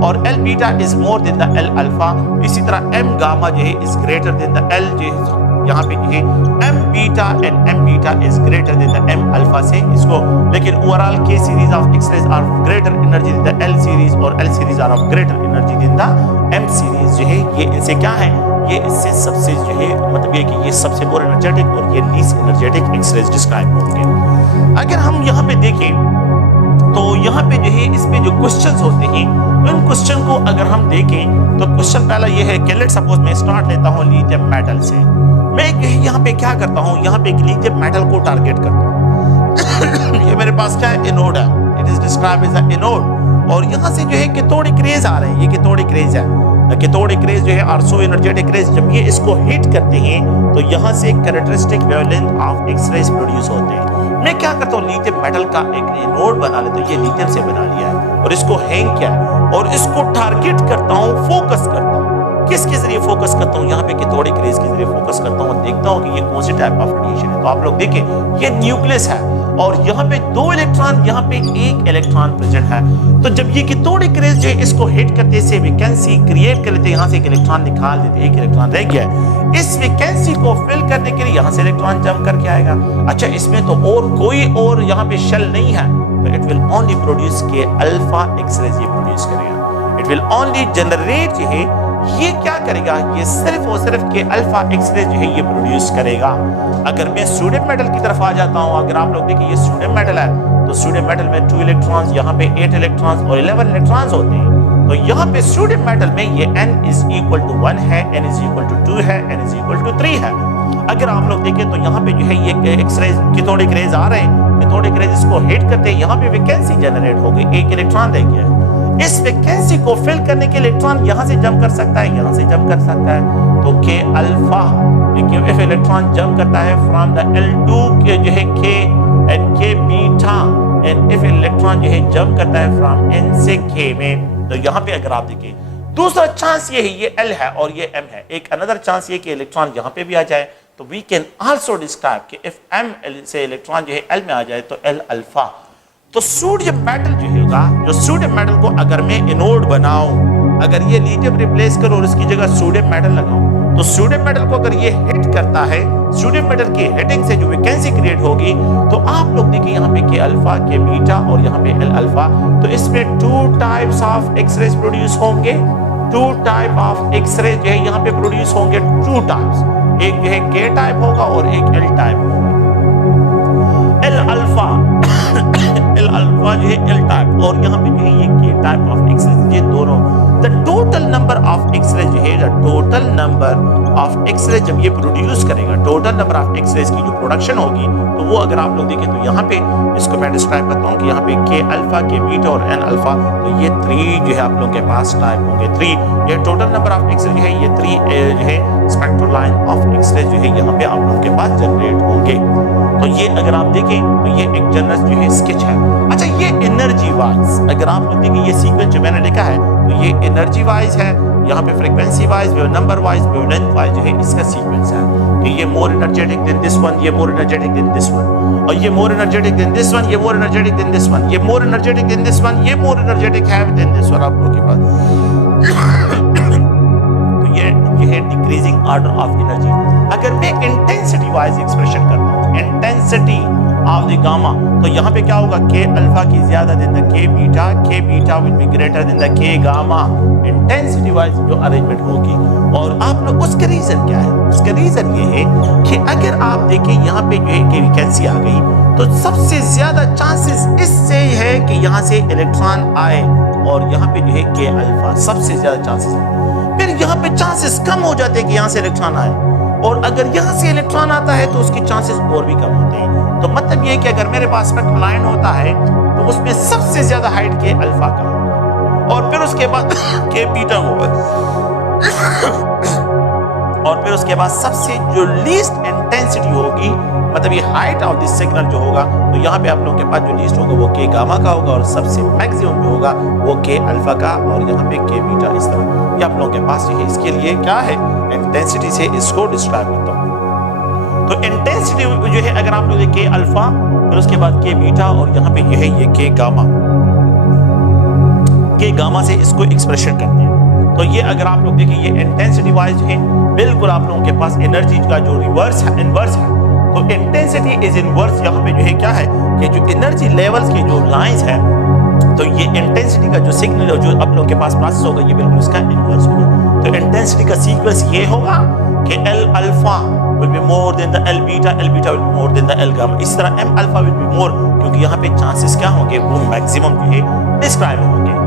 और L beta is more than the L alpha. इसी तरह M gamma जो है is greater than the L जो है यहाँ पे जो है M beta and M beta is greater than the M alpha से इसको। लेकिन overall K series of X-rays are greater energy than the L series और L series are of greater energy than the M series जो है ये इनसे क्या है, ये इससे सबसे जो है मतलब ये कि ये सबसे मोर एनर्जेटिक और ये लीस्ट एनर्जेटिक एक्स-रेज डिस्क्राइब होंगे। अगर हम यहाँ पे देखें तो यहाँ पे जो है इसमें जो क्वेश्चंस होते हैं उन क्वेश्चन को अगर हम देखें तो क्वेश्चन पहला ये है कि लेट्स सपोज मैं स्टार्ट लेता हूँ लिथियम मेटल से। मैं यहाँ पे क्या करता हूँ, यहाँ पे एक लिथियम मेटल को टारगेट करता हूँ। ये मेरे पास क्या है, एनोड है, it is described as a anode. और यहाँ से जो है कैथोडिक रेज आ रहे हैं, ये कैथोडिक रेज है। कैथोडिक रेज जो है आर सो एनर्जेटिक रेज, जब ये इसको हिट करते हैं तो यहाँ से characteristic wavelength of X-rays produce होते हैं। मैं क्या करता हूँ, लिथियम मेटल का एक नोड बना लेता हूँ, ये लिथियम से बना लिया है और इसको हैंग किया है और इसको टारगेट करता हूँ, फोकस करता हूँ। किसके जरिए फोकस करता हूँ, यहाँ पे कैथोडिक रेज के जरिए फोकस करता हूँ, देखता हूँ कि ये कौन सी टाइप ऑफ रेडिएशन है। तो आप लोग देखें ये न्यूक्लियस है और यहाँ पे 2 इलेक्ट्रॉन, यहाँ पे 1 इलेक्ट्रॉन प्रेजेंट है। तो जब ये कैथोडिक रेज जो है इसको हिट करते से वैकेंसी क्रिएट कर लेते, यहाँ से एक इलेक्ट्रॉन निकाल देते, 1 इलेक्ट्रॉन रह गया है। इस वैकेंसी को फिल करने के लिए यहाँ से इलेक्ट्रॉन जंप करके आएगा। अच्छा, इसमें तो और कोई और यहाँ पे शेल नहीं है, तो इट विल ओनली प्रोड्यूस के अल्फा एक्स-रेज ये प्रोड्यूस करेगा। इट विल ओनली जनरेट जो है ये क्या करेगा, ये सिर्फ और सिर्फ के अल्फा एक्स-रेज जो है ये प्रोड्यूस करेगा। अगर मैं सोडियम मेटल की तरफ आ जाता हूँ, अगर आप लोग देखिए ये सोडियम मेटल है तो सोडियम मेटल में 2 इलेक्ट्रॉन्स, यहाँ पे 8 इलेक्ट्रॉन्स और 11 इलेक्ट्रॉन्स होते हैं। तो यहाँ पे सोडियम मेटल में ये n इज इक्वल टू 1 है, n इज इक्वल टू 2 है, n इज इक्वल टू 3 है। अगर आप लोग देखें तो यहाँ पे जो है ये एक्स-रेज कैथोडिक रेज आ रहे हैं, कैथोडिक रेज को हिट करते हैं, यहाँ पे वैकेंसी जनरेट हो गई, एक इलेक्ट्रॉन रह गया है। इस वैकेंसी को फिल करने के लिए इलेक्ट्रॉन यहाँ से जंप कर सकता है, यहाँ से जंप कर सकता है। तो के अल्फा if इलेक्ट्रॉन जंप करता है फ्रॉम द L2 के जो है K and K beta, and if electron जो है जंप करता है फ्रॉम N से K में, तो यहाँ पे अगर आप देखिए दूसरा चांस ये है, ये L है और ये M है। एक अनदर चांस ये कि इलेक्ट्रॉन यहाँ पे भी आ जाए, तो वी कैन आल्सो डिस्क्राइब कि इफ M से इलेक्ट्रॉन जो है L में आ जाए तो L अल्फा। तो सोडियम मेटल जो होगा, जो सोडियम मेटल को अगर मैं एनोड बनाऊं, अगर ये लिथियम रिप्लेस करो और इसकी जगह सोडियम मेटल लगाऊं, तो सोडियम मेटल को अगर ये हिट करता है, सोडियम मेटल की हिटिंग से जो वैकेंसी क्रिएट होगी, तो आप लोग देखिए यहाँ पे के अल्फा, के बीटा और यहाँ पे एल अल्फा, तो इसमें 2 टाइप्स ऑफ एक्सरेज प्रोड्यूस होंगे, 2 टाइप ऑफ एक्सरे जो है यहाँ पे प्रोड्यूस होंगे, 2 टाइप्स, एक जो है के टाइप होगा और एक एल टाइप होगा। एल अल्फा एल अल्फा जो है एल टाइप और यहाँ पे जो है ये के टाइप ऑफ एक्सरे, ये दोनों the total number of X ray जो है, the total number of X ray जब ये प्रोड्यूस करेगा, टोटल नंबर ऑफ एक्सरेज की जो प्रोडक्शन होगी, तो वो अगर आप लोग देखें तो यहाँ पे इसको मैं डिस्क्राइब करता हूँ कि यहाँ पे के अल्फा, के बीटा और एन अल्फा, तो ये 3 जो है आप लोगों के पास टाइप होंगे, 3 ये टोटल नंबर ऑफ एक्सरे जो है, ये 3 जो है स्पेक्ट्रल लाइन ऑफ एक्सरे जो है यहाँ पे आप लोगों के पास जनरेट होंगे। तो ये अगर आप देखें तो ये एक जनरल जो है स्केच है। अच्छा, ये एनर्जी वाइज अगर आप लोग देखें, ये सीक्वेंस जो मैंने लिखा है, तो ये एनर्जी वाइज है, यहाँ पे frequency wise, number wise, wavelength wise जो है इसका सीक्वेंस है कि ये more energetic than this one, ये more energetic than this one, और ये more energetic than this one, ये more energetic than this one, ये more energetic than this one, ये मोर एनर्जेटिक है देन दिस वन आप लोगों के पास। तो ये है डिक्रीजिंग ऑर्डर ऑफ एनर्जी। अगर मैं इंटेंसिटी वाइज एक्सप्रेशन करता हूँ, इंटेंसिटी ऑफ द गामा, तो यहाँ पे क्या होगा, के अल्फा की ज्यादा then the K beta will be greater than the के गामा, इंटेंसिटी वाइज जो अरेंजमेंट होगी। और आप लोग उसका रीजन क्या है, उसका रीजन ये है कि अगर आप देखें यहाँ पे जो है कि वैकेंसी आ गई, तो सबसे ज्यादा चांसेस इससे है कि यहाँ से इलेक्ट्रॉन आए, और यहाँ पे जो है के अल्फा सबसे ज्यादा चांसेस है। फिर यहाँ पे चांसेस कम हो जाते हैं कि यहाँ से इलेक्ट्रॉन आए, और अगर यहाँ से इलेक्ट्रॉन आता है तो उसके चांसेस और भी कम होते हैं। तो मतलब ये कि अगर मेरे पास स्पेक्ट्रल लाइन होता है तो उसमें सबसे ज्यादा हाइट के अल्फा का होगा, और फिर उसके बाद के बीटा होगा, और फिर उसके बाद सबसे जो लीस्ट इंटेंसिटी होगी, मतलब ये हाइट ऑफ दिस सिग्नल जो होगा, तो यहाँ पे आप लोगों के पास जो लीस्ट होगा वो के गामा का होगा, और सबसे मैक्सिमम जो होगा वो के अल्फा का, और यहाँ पे के बीटा। इस तरह ये आप लोगों के पास है। इसके लिए क्या है, इंटेंसिटी से इसको डिस्क्राइब करता हूँ। तो इंटेंसिटी जो है अगर आप लोग के अल्फा, फिर उसके बाद के बीटा, और यहाँ पे ये है ये के गामा से इसको एक्सप्रेशन करते हैं। तो ये अगर आप लोग देखिए ये इंटेंसिटी वाइज है, बिल्कुल आप लोगों के पास एनर्जी का जो रिवर्स है, इनवर्स है। तो इंटेंसिटी इज इनवर्स, यहाँ पे जो है क्या है कि जो एनर्जी लेवल्स की जो लाइंस है, तो ये इंटेंसिटी का जो सिग्नल जो आप लोगों के पास प्रोसेस होगा, ये बिल्कुल इसका इनवर्स होगा। तो इंटेंसिटी का सीक्वेंस ये होगा कि L alpha will be more than the L beta will be more than the L gamma। इस तरह M alpha will be more, क्योंकि यहाँ पे चांसेस क्या होंगे, वो मैक्सिमम जो है डिस्क्राइब होंगे।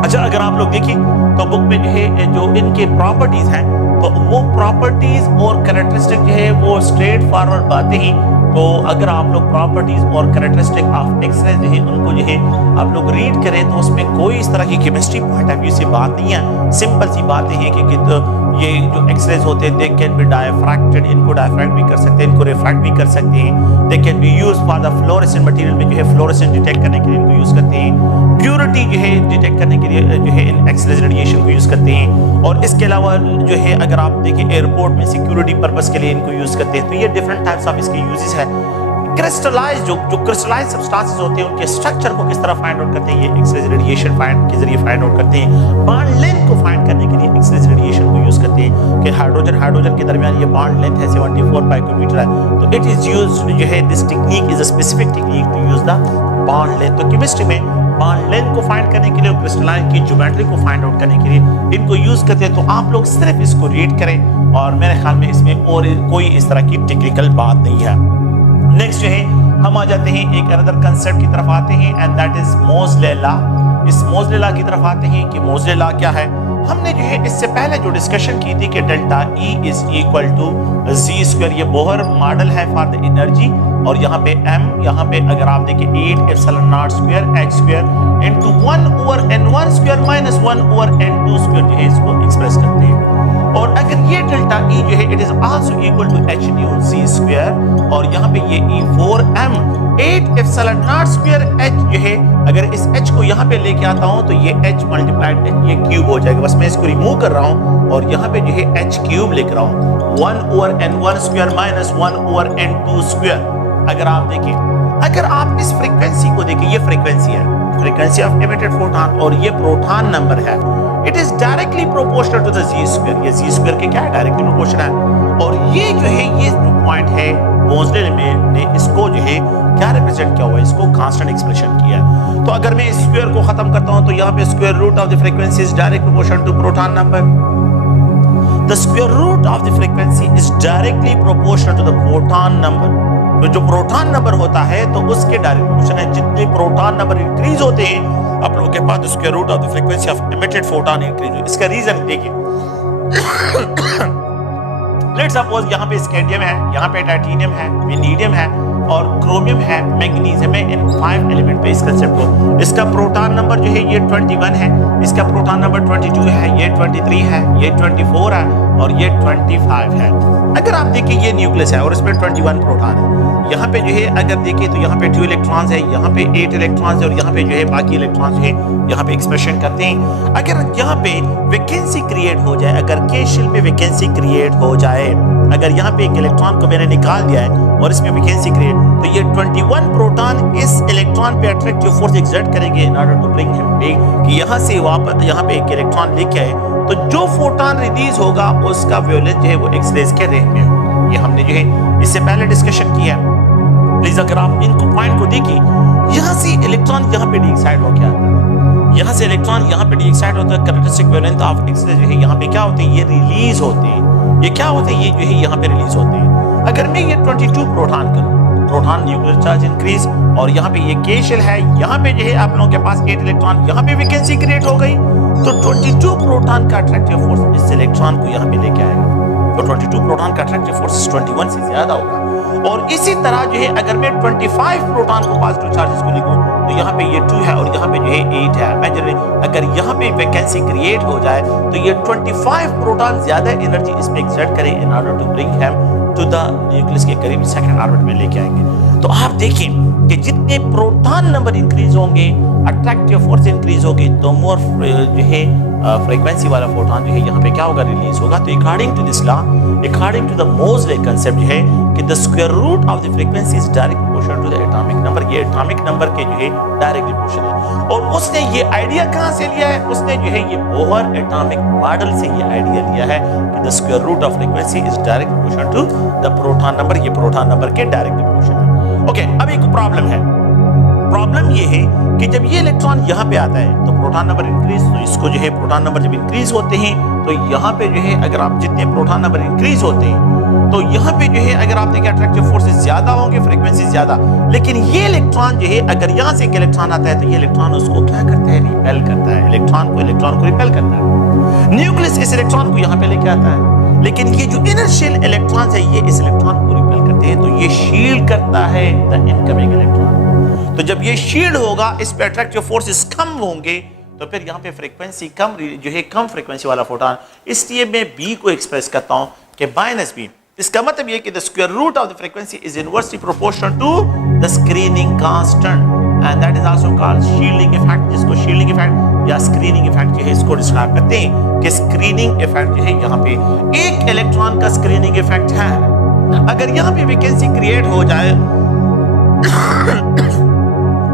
अच्छा, अगर आप लोग देखिए तो बुक में जो है जो इनके प्रॉपर्टीज हैं, तो वो प्रॉपर्टीज और कैरेक्टरिस्टिक जो है वो स्ट्रेट फॉरवर्ड बातें ही। तो अगर आप लोग प्रॉपर्टीज और कैरेक्टरिस्टिक ऑफ एक्सरे जो है उनको जो है आप लोग रीड करें, तो उसमें कोई इस तरह की केमिस्ट्री पॉइंट ऑफ व्यू से बात नहीं है। सिंपल सी बातें हैं कि ये जो एक्सरेज होते हैं, दे कैन बी डायफ्रैक्टेड, इनको डायफ्रैक्ट भी कर सकते हैं, इनको रिफ्रैक्ट भी कर सकते हैं। They can be used for the fluorescent material में जो है फ्लोरेसेंट डिटेक्ट करने के लिए इनको यूज करते हैं। प्योरिटी जो है डिटेक्ट करने के लिए जो है इन एक्सरेज रेडिएशन को यूज करते हैं। और इसके अलावा जो है अगर आप देखिए एयरपोर्ट में सिक्योरिटी पर्पस के लिए इनको यूज करते हैं। तो ये डिफरेंट टाइप्स ऑफ इसके यूजेस है। क्रिस्टलाइज जो क्रिस्टलाइज सब्सटेंसेस होते हैं, उनके स्ट्रक्चर को किस तरह फाइंड आउट करते हैं, ये एक्सरेज रेडिएशन फाइंड के जरिए फाइंड आउट करते हैं। बॉन्ड लेंथ को फाइंड करने के लिए एक्सरेज रेडिएशन को यूज करते हैं कि हाइड्रोजन के दरमियान ये बॉन्ड लेंथ है 74 पाइकोमीटर है, तो इट इज यूज्ड जो है this technique is a specific technique to use the bond length. तो केमिस्ट्री में बॉन्ड लेंथ को फाइंड करने के लिए, क्रिस्टलाइन की ज्योमेट्री को फाइंड आउट करने के लिए इनको यूज करते हैं। तो आप लोग सिर्फ इसको रीड करें, और मेरे ख्याल में इसमें और कोई इस तरह की टेक्निकल बात नहीं है। नेक्स्ट जो है हम आ जाते हैं एक अनदर कंसेप्ट की तरफ आते हैं, एंड दैट इज मोज़ले लॉ। इस मोज़ले लॉ की तरफ आते हैं कि मोज़ले लॉ क्या है। हमने जो है इससे पहले जो डिस्कशन की थी कि delta E is equal to Z square, ये बोहर मॉडल है फॉर द एनर्जी, और यहाँ पे m, यहाँ पे अगर आप देखिए 8 epsilon not square h square into 1 over n1 square minus 1 over n2 square जो है इसको एक्सप्रेस करते हैं। और अगर ये डेल्टा E जो है it is also equal to h nu z square, और यहाँ पे ये E4m 8 epsilon not square h जो है, अगर इस h को यहाँ पे लेके आता हूँ तो ये h मल्टीप्लाइड ये क्यूब हो जाएगा। बस मैं इसको रिमूव कर रहा हूँ और यहाँ पे जो है h क्यूब लिख रहा हूँ 1 over n1 square minus 1 over n2 square. अगर आप देखिए, अगर आप इस फ्रीक्वेंसी को देखिए, ये फ्रीक्वेंसी है, फ्रीक्वेंसी ऑफ इमिटेड फोटॉन, और ये प्रोटॉन नंबर है, it is directly proportional to the Z square. ये जी स्क्वायर के क्या है, डायरेक्टली प्रोपोर्शनल है। और ये जो है ये जो पॉइंट है मोजले ने इसको जो है क्या रिप्रेजेंट किया हुआ है, इसको कांस्टेंट एक्सप्रेशन किया है। तो अगर मैं इस स्क्वायर को खत्म करता हूं तो यहाँ पे square root of the frequency is direct proportional to proton number. The square root of the frequency is directly proportional to the proton number। तो जो प्रोटॉन नंबर होता है तो उसके डायरेक्ट प्रोपोर्शनल है। जितने प्रोटॉन नंबर इंक्रीज होते हैं आप लोगों के पास square root of the frequency of emitted photon increase हो। इसका रीजन देखिए, लेट्स सपोज यहाँ पे स्कैंडियम है, यहाँ पे टाइटेनियम है, वेनेडियम है और क्रोमियम है, मैंगनीज है। इन 5 एलिमेंट पे इस कंसेप्ट को, इसका प्रोटॉन नंबर जो है ये 21 है, इसका प्रोटॉन नंबर 22 है, ये 23 है, ये 24 है और ये 25 है। अगर आप देखिए ये न्यूक्लियस है और इसमें 21 प्रोटॉन है। यहाँ पे जो है अगर देखिए तो यहाँ पे 2 इलेक्ट्रॉन्स है, यहाँ पे 8 इलेक्ट्रॉन्स है और यहाँ पे जो है बाकी इलेक्ट्रॉन्स जो है यहाँ पे एक्सप्रेशन करते हैं। अगर यहाँ पे वैकेंसी क्रिएट हो जाए, अगर के शेल में वैकेंसी क्रिएट हो जाए, अगर यहाँ पे एक इलेक्ट्रॉन को मैंने निकाल दिया है और इसमें वैकेंसी क्रिएट, तो ये 21 प्रोटॉन इस इलेक्ट्रॉन पे अट्रैक्टिव फोर्स एक्सर्ट करेंगे in order to bring him back, कि यहाँ से वापस यहाँ पे एक इलेक्ट्रॉन लेके आए तो जो फोटोन रिलीज होगा उसका वेवलेंथ जो है वो एक्स रेज के रेंज में है। ये हमने जो है इससे पहले डिस्कशन किया। प्लीज अगर आप इनको पॉइंट को देखिए, यहाँ से इलेक्ट्रॉन यहाँ पे डी एक्साइट होकर आता है, यहाँ से इलेक्ट्रॉन यहाँ पे डी एक्साइट होता है। Characteristic wavelength of X ray जो है यहाँ पे क्या होते हैं, ये रिलीज होते हैं। ये क्या होते हैं, ये जो है यहाँ पे रिलीज होते हैं। अगर मैं ये 22 प्रोटॉन करूँ, प्रोटॉन न्यूक्लियर चार्ज इंक्रीज, और यहाँ पे ये के शेल है, यहाँ पे जो है आप लोगों के पास 8 इलेक्ट्रॉन, यहाँ पे वैकेंसी क्रिएट हो गई तो 22 प्रोटॉन का अट्रैक्टिव फोर्स इस इलेक्ट्रॉन को यहाँ पे लेके आएगा। तो 22 प्रोटॉन का अट्रैक्टिव फोर्स 21 से ज्यादा होगा। और इसी तरह जो है अगर मैं 25 प्रोटॉन को पॉजिटिव चार्जेस को लिखूं तो यहाँ पे ये 2 है और यहाँ पे जो है 8 है। इमेजिन अगर यहाँ पे वैकेंसी क्रिएट हो जाए तो ये 25 प्रोटॉन ज्यादा एनर्जी इस पे एक्सर्ट करे in order to bring him to the nucleus के करीब सेकंड ऑर्बिट में लेके आएंगे। तो आप देखें कि जितने प्रोटॉन नंबर इंक्रीज होंगे, अट्रैक्टिव फोर्स इंक्रीज होगी, तो मोर जो है फ्रीक्वेंसी वाला फोटोन जो है यहाँ पे क्या होगा, रिलीज होगा। तो according to this law, according to the Moseley concept जो है कि the square root of the frequency is direct proportional to the atomic number. ये एटॉमिक नंबर के जो है डायरेक्टली प्रोपोर्शनल है। और उसने ये आइडिया कहाँ से लिया है, उसने जो है ये बोहर एटॉमिक मॉडल से ये आइडिया लिया है कि the square root of frequency is direct proportional to the proton number. ये प्रोटॉन नंबर के डायरेक्टली प्रोपोर्शनल है। ओके, अब एक प्रॉब्लम है। प्रॉब्लम ये है कि जब ये इलेक्ट्रॉन यहाँ पे आता है तो प्रोटॉन नंबर इंक्रीज, तो इसको जो है प्रोटॉन नंबर जब इंक्रीज होते हैं तो यहाँ पे जो है अगर आप जितने प्रोटॉन नंबर इंक्रीज होते हैं तो यहाँ पे जो है अगर आप देखें अट्रैक्टिव फोर्सेस ज्यादा होंगे, फ्रीक्वेंसी ज्यादा। लेकिन ये इलेक्ट्रॉन जो है अगर यहाँ से एक इलेक्ट्रॉन आता है तो ये इलेक्ट्रॉन उसको क्या करता है, रिपेल करता है। इलेक्ट्रॉन को रिपेल करता है। न्यूक्लियस इस इलेक्ट्रॉन को यहाँ पे लेके आता है, लेकिन ये जो इनर शेल इलेक्ट्रॉन्स है ये इस इलेक्ट्रॉन को रिपेल करते हैं, तो ये शील्ड करता है द इनकमिंग इलेक्ट्रॉन। तो जब ये शील्ड होगा, इस पे अट्रैक्टिव फोर्सेस कम होंगे, तो फिर यहाँ पे फ्रीक्वेंसी कम जो है कम फ्रीक्वेंसी वाला फोटोन, इसलिए मैं बी को एक्सप्रेस करता हूँ कि माइनस बी। इसका मतलब ये कि the square root of the frequency is inversely proportional to the screening constant and that is also called shielding effect, जिसको शील्डिंग इफेक्ट या स्क्रीनिंग इफेक्ट जो है इसको डिस्क्राइब करते हैं कि स्क्रीनिंग इफेक्ट जो है यहाँ पे एक इलेक्ट्रॉन का स्क्रीनिंग इफेक्ट है। अगर यहाँ पे वैकेंसी क्रिएट हो जाए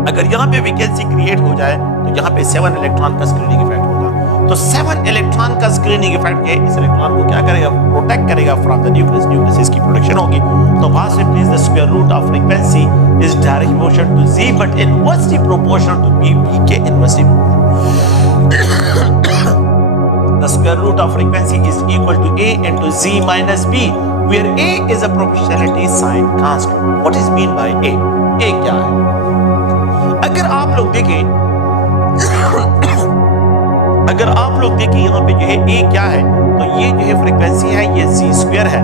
अगर यहाँ पे वैकेंसी क्रिएट हो जाए तो यहाँ पे 7 इलेक्ट्रॉन का स्क्रीनिंग इफेक्ट होगा। तो 7 इलेक्ट्रॉन का स्क्रीनिंग इफेक्ट है, इस इलेक्ट्रॉन को क्या करेगा, प्रोटेक्ट करेगा फ्रॉम द न्यूक्लियस। न्यूक्लियस इसकी प्रोटेक्शन होगी। तो वहां से please the square root of frequency is direct proportional to z but inversely proportional to b, b के inversely. The square root of frequency is equal to a into z minus b, where a is a proportionality sign constant. What is mean by a? a क्या है? अगर आप लोग देखें अगर आप लोग देखें यहाँ पे जो है ए क्या है, तो ये जो है फ्रीक्वेंसी है, ये जी स्क्वायर है।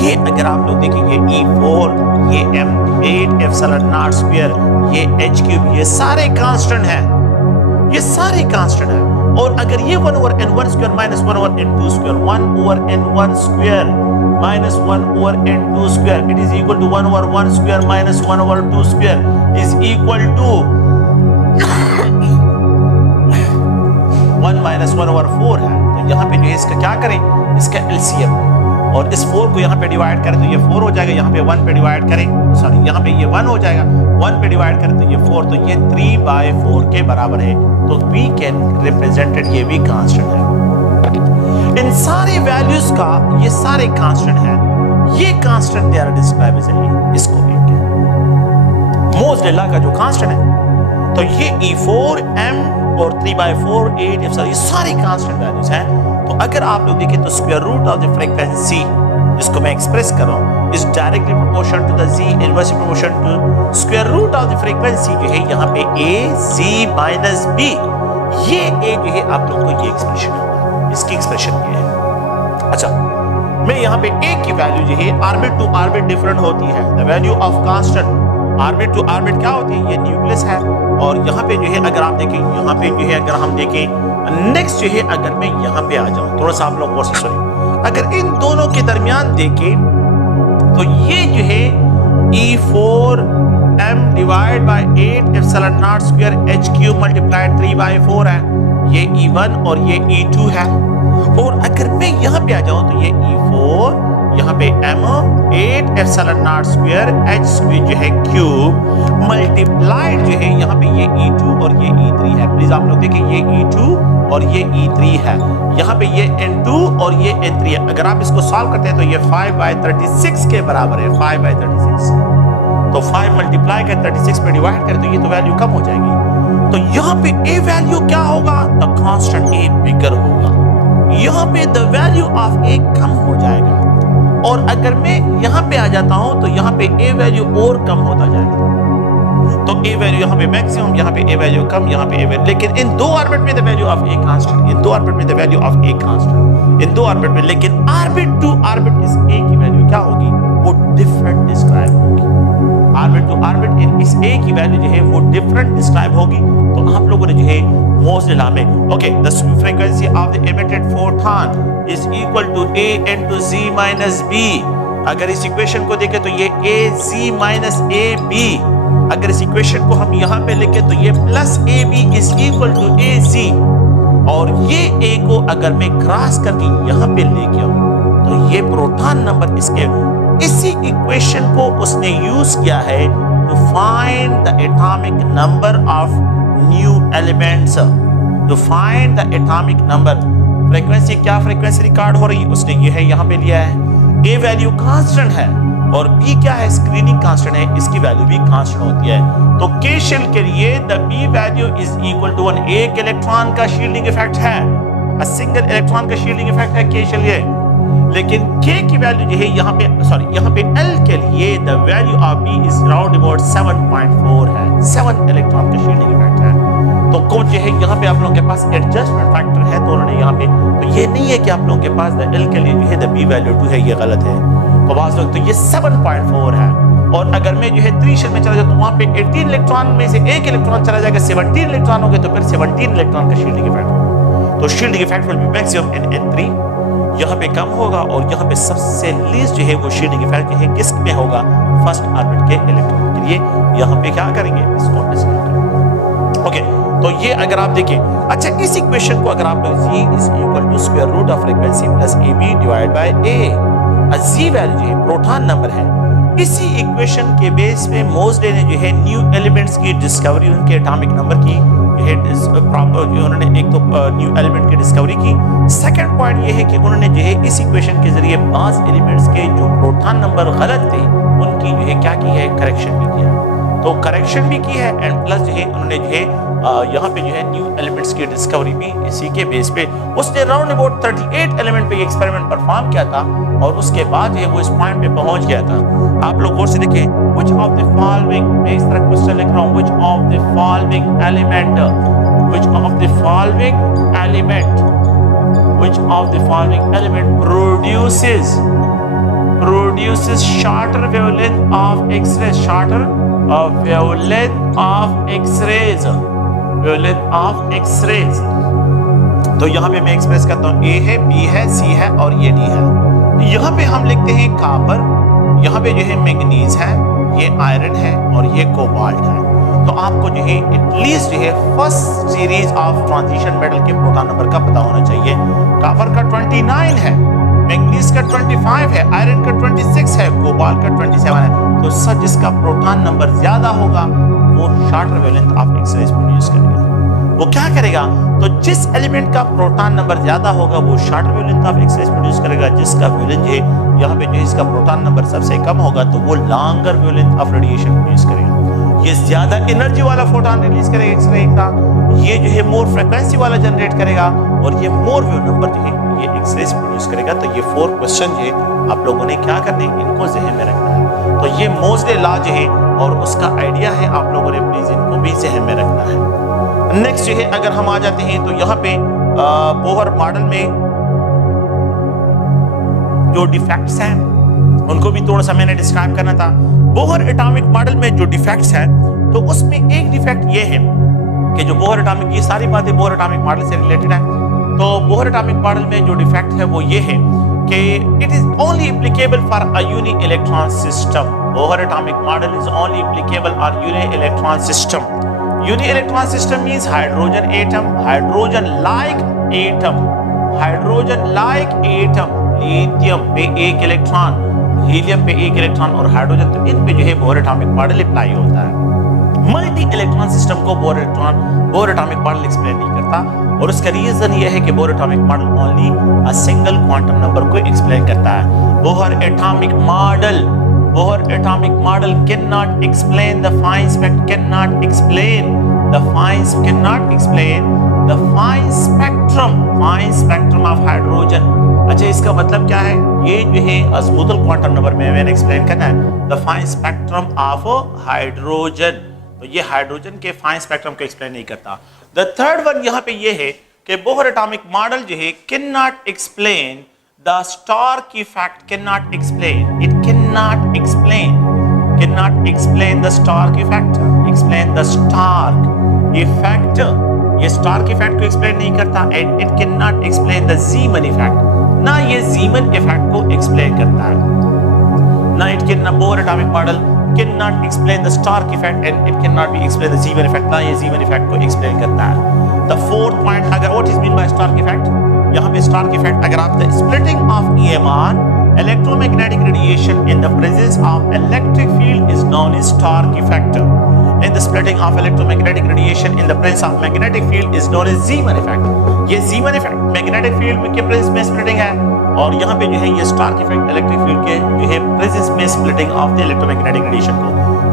ये अगर आप लोग देखेंगे E4, ये M8 एप्सिलॉन नॉट स्क्वायर, ये H क्यूब, ये सारे कांस्टेंट हैं, ये सारे कांस्टेंट हैं। और अगर ये 1 over n1 square minus 1 over n2 square, 1 over n1 square minus 1 over n2 square, it is equal to 1 over 1 square minus 1 over 2 square is equal to 1 minus 1 over 4 है। तो यहाँ पे जो है इसका क्या करें, इसका एलसीएम, और इस 4 को यहाँ पे डिवाइड करें तो ये 4 हो जाएगा, यहाँ पे 1 पे डिवाइड करें, सॉरी यहाँ पे ये 1 हो जाएगा, 1 पे डिवाइड करें तो ये 4, तो ये 3/4 के बराबर है। तो वी कैन रिप्रेजेंटेड, ये भी कांस्टेंट है। इन सारे वैल्यूज का ये सारे कांस्टेंट है, ये constant they are describe as A, इसको भी मोज़ेला का जो कांस्टेंट है, तो ये E4 M और 3/4 8 ये सारे कांस्टेंट वैल्यूज हैं। तो अगर आप लोग देखें तो square root of the frequency, जिसको मैं एक्सप्रेस कर रहा हूं, is directly proportional to the z, inversely proportional to square root of the frequency जो है यहाँ पे a z माइनस b। ये a जो है आप लोगों को ये एक्सप्रेशन है, इसकी एक्सप्रेशन ये है। अच्छा, मैं यहाँ पे a की वैल्यू जो है ऑर्बिट टू ऑर्बिट डिफरेंट होती है। The value of constant orbit to orbit क्या होती है, ये न्यूक्लियस है। और यहाँ पे जो है अगर आप देखें, यहाँ पे जो है अगर हम देखें नेक्स्ट जो है, अगर मैं यहाँ पे आ जाऊँ, थोड़ा सा आप लोग और सॉरी, अगर इन दोनों के दरमियान देखें तो ये जो है E4 M divide by 8 epsilon not square H cube multiplied 3/4 है, ये E1 और ये E2 है। और अगर मैं यहाँ पे आ जाऊँ तो ये E4 यहाँ पे M8 epsilon not square H square जो है क्यूब मल्टीप्लाइड जो है यहाँ पे ये E2 और ये E3 है। प्लीज आप लोग देखिए, ये E2 और ये E3 है, यहाँ पे ये N2 और ये N3 है। अगर आप इसको सॉल्व करते हैं तो ये 5/36 के बराबर है, 5/36। तो 5 मल्टीप्लाई कर 36 पे डिवाइड करें तो ये तो वैल्यू कम हो जाएगी। तो यहाँ पे A वैल्यू क्या होगा, द कांस्टेंट A बिगर होगा, यहाँ पे द वैल्यू ऑफ A कम हो जाएगा। और अगर मैं यहाँ पे आ जाता हूँ तो यहाँ पे A वैल्यू और कम होता जाएगा। तो A वैल्यू यहाँ पे मैक्सिमम, यहाँ पे A वैल्यू कम, यहाँ पे A वैल्यू, लेकिन इन दो ऑर्बिट में the value of A constant, इन दो ऑर्बिट में the value of A constant, इन दो ऑर्बिट में, लेकिन ऑर्बिट टू ऑर्बिट इस A की वैल्यू क्या होगी, वो डिफरेंट डिस्क्राइब होगी। ऑर्बिट टू ऑर्बिट इन इस A की वैल्यू जो है वो डिफरेंट डिस्क्राइब होगी। तो आप लोगों ने जो है मोज़ेला में, okay, the frequency of the emitted photon is equal to A into Z minus B। अगर इस इक्वेशन को देखें तो ये AC माइनस AB, अगर इस इक्वेशन को हम यहाँ पे लिखें तो ये plus AB is equal to AC। और ये A को अगर मैं क्रॉस करके यहाँ पे लेके आऊँ तो ये प्रोटॉन नंबर, इसके इसी इक्वेशन को उसने यूज किया है to find the atomic number of new elements, to find the atomic number. Frequency, क्या फ्रीक्वेंसी रिकॉर्ड हो रही है, उसने ये है यहाँ पे लिया है। A वैल्यू कांस्टेंट है और B क्या है, स्क्रीनिंग कांस्टेंट है, इसकी वैल्यू भी कांस्टेंट होती है। तो K शेल के लिए the B value is equal to 1। एक इलेक्ट्रॉन का शील्डिंग इफेक्ट है, अ सिंगल इलेक्ट्रॉन का शील्डिंग इफेक्ट है K शेल ये, लेकिन K की वैल्यू जो है यहाँ पे, सॉरी यहाँ पे L के लिए the value of B is round about 7.4 है, 7 इलेक्ट्रॉन का शील्डिंग इफेक्ट है। तो कुछ जो है यहाँ पे आप लोगों के पास एडजस्टमेंट फैक्टर है, तो उन्होंने यहाँ पे, तो ये नहीं है कि आप लोगों के पास द L के लिए जो है द B वैल्यू 2 है, ये गलत है। तो बात तो ये 7.4 है। और अगर मैं जो है 3 शेल में चला जाऊँ तो वहाँ पे 18 इलेक्ट्रॉन में से एक इलेक्ट्रॉन चला जाएगा, 17 इलेक्ट्रॉन हो गए, तो फिर 17 इलेक्ट्रॉन का शील्डिंग इफेक्ट। तो shielding effect will be maximum in N3, यहाँ पे कम होगा, और यहाँ पे सबसे लीस्ट जो है वो शील्डिंग इफेक्ट जो है किस में होगा, फर्स्ट ऑर्बिट के इलेक्ट्रॉन के लिए। यहाँ पे क्या करेंगे, इसको डिस्कस करेंगे। ओके, तो ये अगर आप देखें, अच्छा इस इक्वेशन को अगर आप Z is equal to square root of frequency plus AB divide by A, Z value जो है प्रोटॉन नंबर है, इसी इक्वेशन के बेस पे मोज़ले ने जो है न्यू एलिमेंट्स की डिस्कवरी, उनके एटॉमिक नंबर की उन्होंने एक तो न्यू एलिमेंट की डिस्कवरी की। सेकंड पॉइंट ये है कि उन्होंने जो है इस इक्वेशन के जरिए बास एलिमेंट्स के जो प्रोटॉन नंबर गलत थे उनकी जो है क्या की है, करेक्शन भी किया। तो करेक्शन भी की है, एंड प्लस जो है उन्होंने जो है यहाँ पे जो है न्यू एलिमेंट्स की डिस्कवरी भी इसी के बेस पे, उसने राउंड अबाउट 38 एलिमेंट पे एक्सपेरिमेंट परफॉर्म किया था, और उसके बाद जो है वो इस पॉइंट पे पहुंच गया था। आप लोग और से देखें, which of the following, मैं इस तरह क्वेश्चन लिख रहा हूँ, which of the following element which of the following element produces shorter wavelength of X-rays, wavelength of X-rays। तो यहाँ पे मैं एक्सप्रेस करता हूँ, ए है, बी है, सी है और ये डी है। यहाँ पे हम लिखते हैं कॉपर, यहाँ पे जो है मैंगनीज है, ये आयरन है और ये कोबाल्ट है। तो आपको जो है एटलीस्ट जो है first series of transition metal के प्रोटॉन नंबर का पता होना चाहिए। कॉपर का 29 है, मैंगनीज का 25 है, आयरन का 26 है, कोबाल्ट का 27 है। तो सर जिसका प्रोटॉन नंबर ज्यादा होगा वो shorter wavelength of X-rays produce करेगा। वो क्या करेगा? तो जिस एलिमेंट का प्रोटॉन नंबर ज्यादा होगा वो shorter wavelength of X-rays produce करेगा। जिसका वेवलेंथ है यहाँ पे जो इसका प्रोटॉन नंबर सबसे कम होगा तो वो longer wavelength of radiation produce करेगा। ये ज्यादा एनर्जी वाला फोटोन रिलीज करेगा एक्स-रे का, ये जो है मोर फ्रीक्वेंसी वाला जनरेट करेगा और ये मोर वेव नंबर जो है ये एक्स-रेज प्रोड्यूस करेगा। तो ये 4 क्वेश्चन जो है आप लोगों ने क्या करने, इनको ज़हन में रखना है। तो ये मोज़ले लॉ जो है और उसका आइडिया है, आप लोगों ने प्लीज इनको भी ज़हन में रखना है। नेक्स्ट जो है अगर हम आ जाते हैं तो यहाँ पे बोहर मॉडल में जो डिफेक्ट्स हैं उनको भी थोड़ा सा मैंने डिस्क्राइब करना था। बोहर एटॉमिक मॉडल में जो डिफेक्ट्स हैं तो उसमें एक डिफेक्ट ये है कि जो बोहर एटॉमिक, ये सारी बातें बोहर एटॉमिक मॉडल से रिलेटेड है। तो बोहर एटॉमिक मॉडल में जो डिफेक्ट है वो ये है कि it is only applicable for a uni electron system. Bohr atomic model is only applicable on uni electron system. Uni electron system means hydrogen atom, hydrogen like atom, lithium पे एक electron, helium पे एक electron और hydrogen, तो इन पे जो है Bohr atomic model apply होता है। मल्टी इलेक्ट्रॉन सिस्टम को बोहर एटॉमिक मॉडल एक्सप्लेन नहीं करता और उसका रीजन ये है कि Bohr atomic model only a single quantum number को एक्सप्लेन करता है। Bohr atomic model can not explain the fine spectrum of hydrogen. अच्छा, इसका मतलब क्या है? ये जो है अज़मुतल क्वांटम नंबर में मैंने एक्सप्लेन करना है the fine spectrum of hydrogen. तो ये हाइड्रोजन के फाइन स्पेक्ट्रम को एक्सप्लेन नहीं करता। द थर्ड वन यहाँ पे ये है कि बोहर एटॉमिक मॉडल जो है can not explain the Stark effect, can not explain the Stark effect. ये स्टार्क इफेक्ट को एक्सप्लेन नहीं करता and it can not explain the Zeeman effect, ना ये ज़ीमन इफेक्ट को एक्सप्लेन करता है। ना it can, Bohr atomic model can not explain the Stark effect and it can not be explain the Zeeman effect, ना ये Zeeman effect को explain करता है। द फोर्थ पॉइंट, अगर what is mean by Stark effect, यहाँ पे Stark effect अगर आप the splitting of EMR electromagnetic radiation in the presence of electric field is known as Stark effect. In the splitting of electromagnetic radiation in the presence of magnetic field is known as Zeeman effect. ये Zeeman effect magnetic field के presence में splitting है और यहाँ पे जो है ये Stark effect electric field के जो है presence में splitting of the electromagnetic radiation को,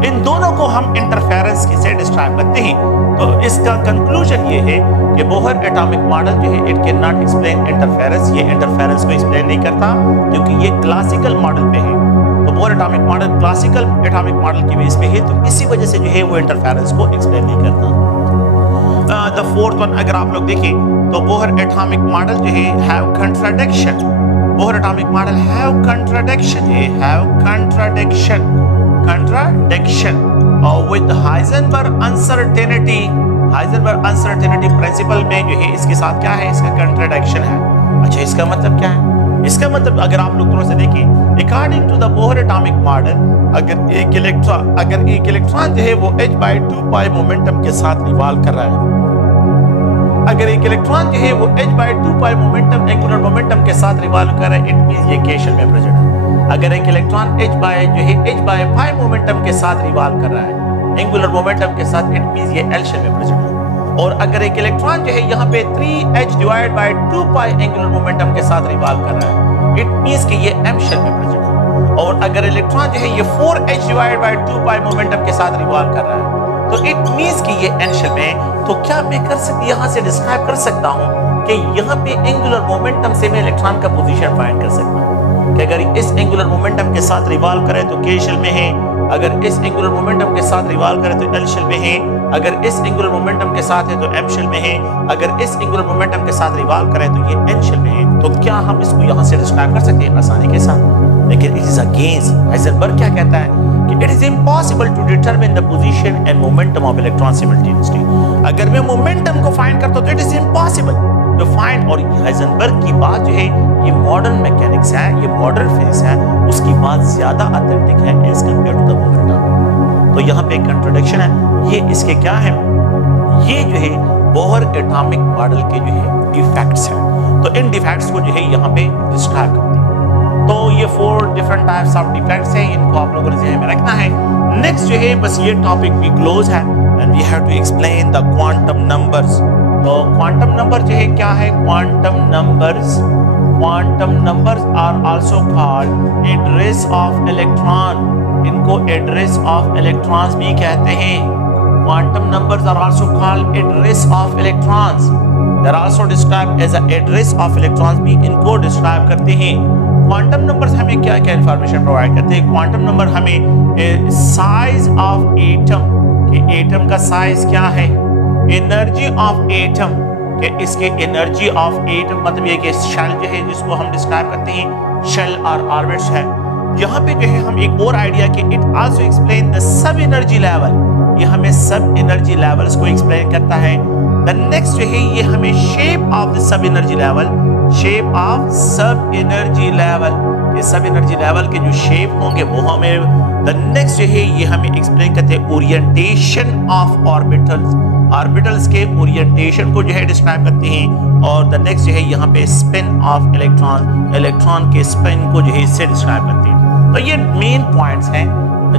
इन दोनों को हम इंटरफेरेंस से डिस्क्राइब करते हैं। तो इसका कंक्लूजन ये है कि बोहर एटॉमिक मॉडल जो है it can not explain interference, ये इंटरफेरेंस को एक्सप्लेन नहीं करता क्योंकि ये क्लासिकल मॉडल पे है। तो Bohr atomic model classical atomic model की बेस पे है, तो इसी वजह से जो है वो इंटरफेरेंस को एक्सप्लेन नहीं करता। द फोर्थ वन अगर आप लोग देखें तो बोहर एटॉमिक मॉडल जो है have contradiction, Bohr atomic model have contradiction और विद हाइजेनबर्ग अनसर्टेनिटी प्रिंसिपल में जो है इसके साथ क्या है, इसका कंट्राडिक्शन है। अच्छा, इसका मतलब क्या है? इसका मतलब अगर आप लोग थोड़ा सा देखिए, according to the Bohr atomic model अगर एक इलेक्ट्रॉन जो है वो h/2π मोमेंटम के साथ रिवॉल्व कर रहा है, अगर एक इलेक्ट्रॉन जो है वो h/2π मोमेंटम एंगुलर मोमेंटम के साथ रिवॉल्व कर रहा है, इट मींस ये के शेल में प्रेजेंट है। अगर एक इलेक्ट्रॉन h/π मोमेंटम के साथ रिवॉल्व कर रहा है एंगुलर मोमेंटम के साथ, इट मींस ये एल शेल में प्रेजेंट है। और अगर एक इलेक्ट्रॉन जो है यहाँ पे 3h/2π एंगुलर मोमेंटम के साथ रिवॉल्व कर रहा है, इट मींस कि ये एम शेल में प्रेजेंट है। और अगर इलेक्ट्रॉन जो है ये 4h/2π मोमेंटम के साथ रिवॉल्व कर रहा है, तो इट मींस कि ये एन शेल में। तो क्या मैं कर सकती यहाँ से डिस्क्राइब कर सकता हूँ कि यहाँ पे एंगुलर मोमेंटम से मैं इलेक्ट्रॉन का पोजीशन फाइंड कर सकता हूँ कि अगर इस एंगुलर मोमेंटम के साथ रिवॉल्व करे तो के शेल में है, अगर इस एंगुलर मोमेंटम के साथ रिवॉल्व करे तो एल शेल में है। अगर इस एंगुलर मोमेंटम के साथ है तो एम शेल में है, अगर इस एंगुलर मोमेंटम के साथ रिवॉल्व करें तो ये एन शेल में है। तो क्या हम इसको यहाँ से डिस्क्राइब कर सकते हैं आसानी के साथ? लेकिन इट इज अगेंस्ट हाइजेनबर्ग क्या कहता है कि it is impossible to determine the position and momentum of electron simultaneously. अगर मैं मोमेंटम को फाइंड करता हूं तो it is impossible to find. और हाइजेनबर्ग की बात जो है ये मॉडर्न मैकेनिक्स है, ये मॉडर्न फिजिक्स है, उसकी बात ज्यादा ऑथेंटिक है as compare to the momentum. तो यहाँ पे एक कंट्राडिक्शन है। ये इसके क्या है, ये जो है बोहर एटॉमिक मॉडल के जो है डिफेक्ट्स हैं। तो इन डिफेक्ट्स को जो है यहाँ पे डिस्क्राइब करते हैं। तो ये 4 डिफरेंट टाइप्स ऑफ डिफेक्ट्स हैं, इनको आप लोगों ने ध्यान में रखना है। नेक्स्ट जो है बस ये टॉपिक भी क्लोज है and we have to explain the quantum numbers. तो क्वांटम नंबर जो है क्या है? Quantum numbers are also called address of electron. इनको एड्रेस ऑफ इलेक्ट्रॉन्स भी कहते हैं। Quantum numbers are also called address of electrons. They are also described as a address of electrons भी इनको describe करते हैं। Quantum numbers हमें क्या क्या information provide करते हैं? Quantum number हमें size of atom, कि atom का size क्या है? Energy of atom, कि इसके energy of atom मतलब ये कि shell जो है जिसको हम describe करते हैं shell और orbits है। यहाँ पे जो है हम एक और आइडिया कि it also explain the sub energy level, ये हमें सब एनर्जी लेवल्स को एक्सप्लेन करता है। द नेक्स्ट जो है ये हमें shape of the sub energy level, shape of सब एनर्जी लेवल, ये सब एनर्जी लेवल के जो शेप होंगे वो हमें। द नेक्स्ट जो है ये हमें एक्सप्लेन करते हैं ओरिएंटेशन ऑफ ऑर्बिटल्स, ऑर्बिटल्स के ओरिएंटेशन को जो है डिस्क्राइब करते हैं। और द नेक्स्ट जो है यहाँ पे स्पिन ऑफ इलेक्ट्रॉन, इलेक्ट्रॉन के स्पिन को जो है इससे डिस्क्राइब करते हैं। तो ये मेन पॉइंट्स हैं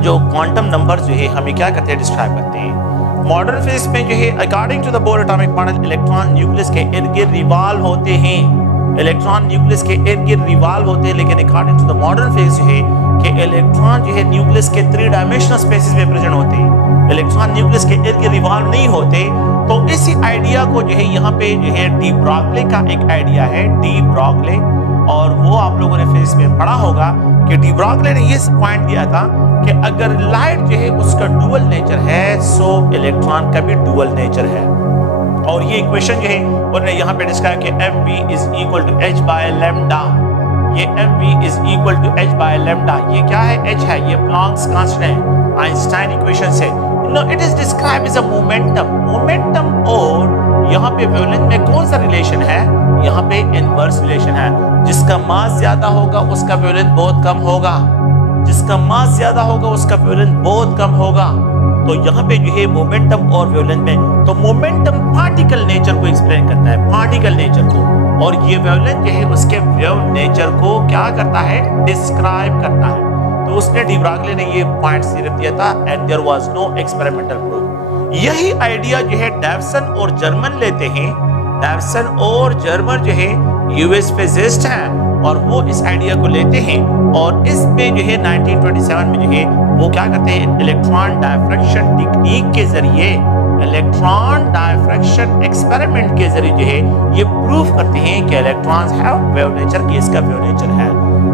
जो क्वांटम नंबर्स जो है हमें क्या करते हैं, डिस्क्राइब करते हैं। मॉडर्न फिजिक्स में जो है according to the Bohr atomic model electron nucleus के इर्द गिर्द रिवॉल्व होते हैं। इलेक्ट्रॉन न्यूक्लियस के इर्द गिर्द रिवॉल्व होते हैं, लेकिन according to the modern physics जो है कि इलेक्ट्रॉन जो है न्यूक्लियस के 3 डायमेंशनल स्पेसेस में प्रेजेंट होते हैं। इलेक्ट्रॉन न्यूक्लियस के इर्द गिर्द रिवॉल्व नहीं होते। तो इसी आइडिया को जो है यहाँ पे जो है डी ब्रॉगली का एक आइडिया है, डी ब्रॉगली, और वो आप लोगों ने फिजिक्स में पढ़ा होगा कि डी ब्रॉगली ने ये पॉइंट दिया था कि अगर लाइट जो है उसका डुअल नेचर है सो इलेक्ट्रॉन का भी डुअल नेचर है। और ये इक्वेशन जो है उन्होंने यहाँ पे डिस्क्राइब किया mv is equal to h by lambda. ये mv is equal to h by lambda, ये क्या है? h है, ये प्लैंक्स कांस्टेंट है आइंस्टाइन इक्वेशन से। No it is describe as a momentum. Momentum और यहाँ पे वेवलेंथ में कौन सा रिलेशन है? यहाँ पे इनवर्स रिलेशन है। जिसका मास ज्यादा होगा उसका वेवलेंथ बहुत कम होगा, जिसका मास ज्यादा होगा उसका वेवलेंथ बहुत कम होगा। तो यहाँ पे जो है मोमेंटम और वेवलेंथ में, तो मोमेंटम पार्टिकल नेचर को एक्सप्लेन करता है, पार्टिकल नेचर को, और ये वेवलेंथ जो है उसके वेव नेचर को क्या करता है? डिस्क्राइब करता है। तो उसने डी ब्रॉगली ने ये पॉइंट सिर्फ दिया था and there was no experimental proof. यही आइडिया जो है डेविसन और जर्मन लेते हैं। डेविसन और जर्मन जो है यूएस फिजिसिस्ट हैं और वो इस आइडिया को लेते हैं और इसमें जो है 1927 में जो है वो क्या करते हैं? इलेक्ट्रॉन डायफ्रैक्शन टेक्निक के जरिए, इलेक्ट्रॉन डायफ्रैक्शन एक्सपेरिमेंट के जरिए जो है ये प्रूफ करते हैं कि इलेक्ट्रॉन्स हैव वेव नेचर, कि इसका वेव नेचर है।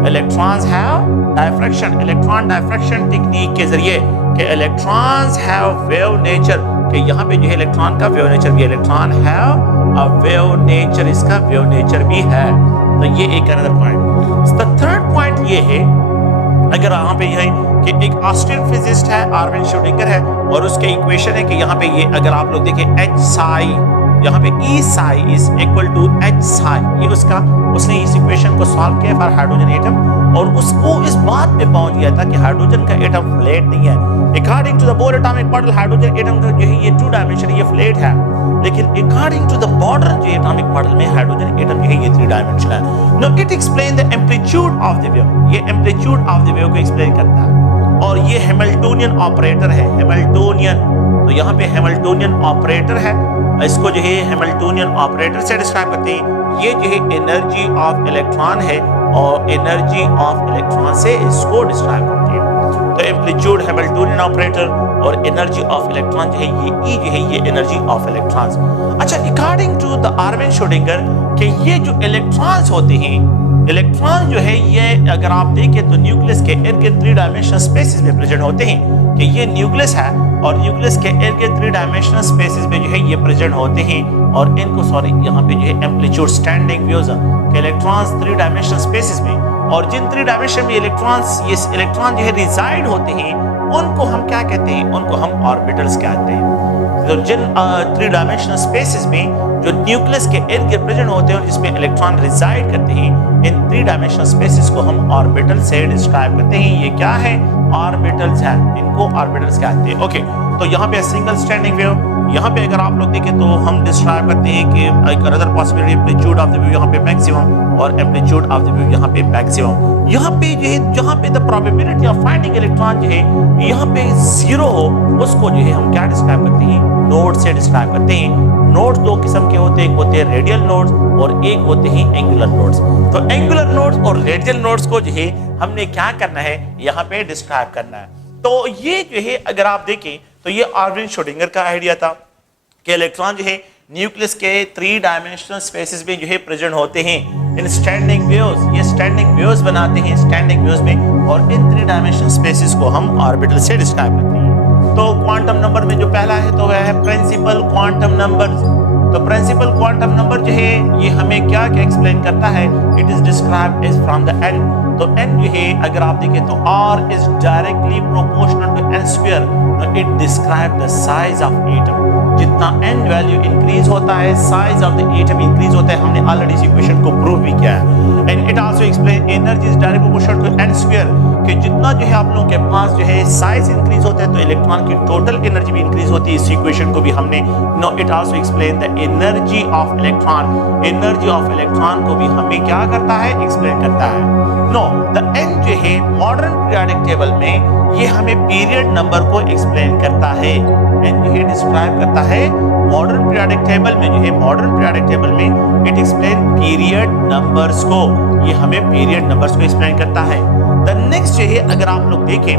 Electrons have diffraction, electron diffraction technique के जरिए कि इलेक्ट्रॉन्स हैव वेव नेचर, कि यहाँ पे जो है इलेक्ट्रॉन का वेव नेचर भी, electron have a wave nature, इसका वेव नेचर भी है। तो ये एक another point. The third point ये है, अगर यहाँ पे ये है कि एक ऑस्ट्रियन फिजिसिस्ट है आर्विन श्रोडिंगर है और उसके इक्वेशन है कि यहाँ पे ये अगर आप लोग देखें एच साई, यहाँ पे E psi is equal to H psi, ये उसका, उसने इस इक्वेशन को सॉल्व किया फॉर हाइड्रोजन एटम और उसको इस बात पे पहुंच गया था कि हाइड्रोजन का एटम फ्लैट नहीं है। According to the Bohr atomic model hydrogen atom का जो है ये 2 डायमेंशन, ये फ्लैट है, लेकिन अकॉर्डिंग टू द मॉडर्न जो एटॉमिक मॉडल में हाइड्रोजन एटम जो है ये 3 डायमेंशन है। No it explain the amplitude of the wave, ये एम्पलीट्यूड ऑफ द वेव को एक्सप्लेन करता है। और ये हैमिल्टोनियन ऑपरेटर है, हैमिल्टोनियन, तो यहाँ पे हैमिल्टोनियन ऑपरेटर है, इसको जो है हैमिल्टोनियन ऑपरेटर से डिस्क्राइब करते हैं। ये जो है एनर्जी ऑफ इलेक्ट्रॉन है और एनर्जी ऑफ इलेक्ट्रॉन से इसको डिस्क्राइब करते हैं। तो एम्पलीट्यूड हैमिल्टोनियन ऑपरेटर और एनर्जी ऑफ इलेक्ट्रॉन जो है ये ई जो है ये एनर्जी ऑफ इलेक्ट्रॉन्स। अच्छा, according to the Erwin Schrodinger कि ये जो इलेक्ट्रॉन्स होते हैं, इलेक्ट्रॉन जो है ये अगर आप देखें तो न्यूक्लियस के इर्द गिर्द 3 डायमेंशनल स्पेसेस में प्रेजेंट होते हैं, कि ये न्यूक्लियस है और न्यूक्लियस के इर्द गिर्द 3 डायमेंशनल स्पेसेस में जो है ये प्रेजेंट होते हैं और इनको यहाँ पे जो है एम्पलीट्यूड स्टैंडिंग वेव्स के इलेक्ट्रॉन्स 3 डायमेंशनल स्पेसेस में, और जिन 3 डायमेंशन में इलेक्ट्रॉन्स ये इलेक्ट्रॉन जो है रिजाइड होते हैं उनको हम क्या कहते हैं, उनको हम ऑर्बिटल्स कहते हैं। तो जिन 3 डायमेंशनल स्पेसेस में जो न्यूक्लियस के इर्द गिर्द प्रेजेंट होते हैं और जिसमें इलेक्ट्रॉन रिजाइड करते हैं, इन 3 डायमेंशनल स्पेसेस को हम ऑर्बिटल से डिस्क्राइब करते हैं। ये क्या है, ऑर्बिटल्स हैं, इनको ऑर्बिटल्स कहते हैं। ओके, तो यहाँ पे सिंगल स्टैंडिंग वेव, यहाँ पे अगर आप लोग देखें तो हम डिस्क्राइब करते हैं कि एक another possibility amplitude of the wave यहाँ पे मैक्सिमम और एम्पलीट्यूड ऑफ द वेव यहाँ पे मैक्सिमम। यहाँ पे जो है जहाँ पे the probability of finding electron जो है यहाँ पे 0 हो, उसको जो है हम क्या डिस्क्राइब करते हैं, नोड से डिस्क्राइब करते हैं। नोड्स 2 किस्म के होते हैं, एक होते हैं रेडियल नोड्स और एक होते हैं एंगुलर नोड्स। तो एंगुलर नोड्स और रेडियल नोड्स को जो है हमने क्या करना है, यहाँ पे डिस्क्राइब करना है। तो ये जो है अगर आप देखें तो ये आर्विन श्रोडिंगर का आइडिया था कि इलेक्ट्रॉन जो है न्यूक्लियस के 3 डायमेंशनल स्पेसेस में जो है प्रेजेंट होते हैं इन स्टैंडिंग वेव्स। ये स्टैंडिंग वेव्स बनाते हैं स्टैंडिंग वेव्स में, और इन 3 डायमेंशनल स्पेसेस को हम ऑर्बिटल से डिस्क्राइब करते हैं। तो क्वांटम नंबर में जो पहला है तो वह है प्रिंसिपल क्वांटम नंबर। तो प्रिंसिपल क्वांटम नंबर जो है ये हमें क्या क्या एक्सप्लेन करता है, it is described as from the n. तो n जो है अगर आप देखें तो r is directly proportional to n square, तो it describe the size of atom. जितना n वैल्यू इंक्रीज होता है, size of the atom increase होता है। हमने ऑलरेडी इस इक्वेशन को प्रूव भी किया है। And it also explain energy is directly proportional to n square, कि जितना जो है आप लोगों के पास जो है साइज इंक्रीज होता है तो इलेक्ट्रॉन की टोटल एनर्जी भी इंक्रीज होती है। इस इक्वेशन को भी हमने no it also explain the energy of electron. Energy of electron को भी हमें क्या करता है, एक्सप्लेन करता है। नो द n जो है मॉडर्न पीरियोडिक टेबल में ये हमें पीरियड नंबर को एक्सप्लेन करता है। n जो है डिस्क्राइब करता है मॉडर्न पीरियोडिक टेबल में, जो है मॉडर्न पीरियोडिक टेबल में इट एक्सप्लेन पीरियड नंबर्स को, ये हमें पीरियड नंबर्स को एक्सप्लेन करता है। द नेक्स्ट जो है अगर आप लोग देखें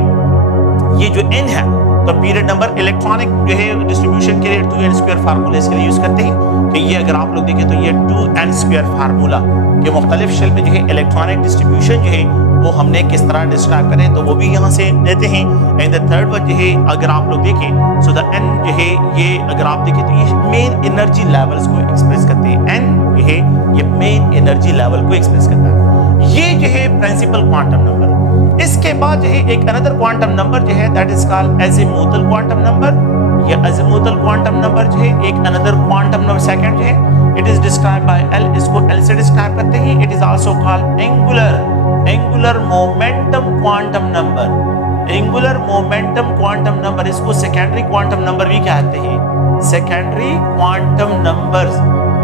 ये जो n है तो पीरियड नंबर इलेक्ट्रॉनिक जो है डिस्ट्रीब्यूशन के लिए 2n स्क्वायर फार्मूले के लिए यूज करते हैं कि ये अगर आप लोग देखें तो ये 2n स्क्वायर फार्मूला के मुख्तलिफ शेल में जो है इलेक्ट्रॉनिक डिस्ट्रीब्यूशन जो है वो हमने किस तरह डिस्क्राइब करें तो वो भी यहाँ से देते हैं। एंड द थर्ड वन जो है अगर आप लोग देखें सो द n जो है ये अगर आप देखें तो ये मेन एनर्जी लेवल्स को एक्सप्रेस करते हैं। n जो है ये मेन एनर्जी लेवल को एक्सप्रेस करता है। ये जो है प्रिंसिपल क्वांटम नंबर। इसके बाद जो है एक अनदर क्वांटम नंबर जो है that is called azimuthal quantum number. ये एजीमुथल क्वांटम नंबर जो है एक अनदर क्वांटम नंबर सेकंड जो है it is describe by L, इसको L से डिस्क्राइब करते हैं। It is also called angular momentum quantum number. Angular momentum quantum number, इसको सेकेंडरी क्वांटम नंबर भी कहते हैं। सेकेंडरी क्वांटम नंबर्स,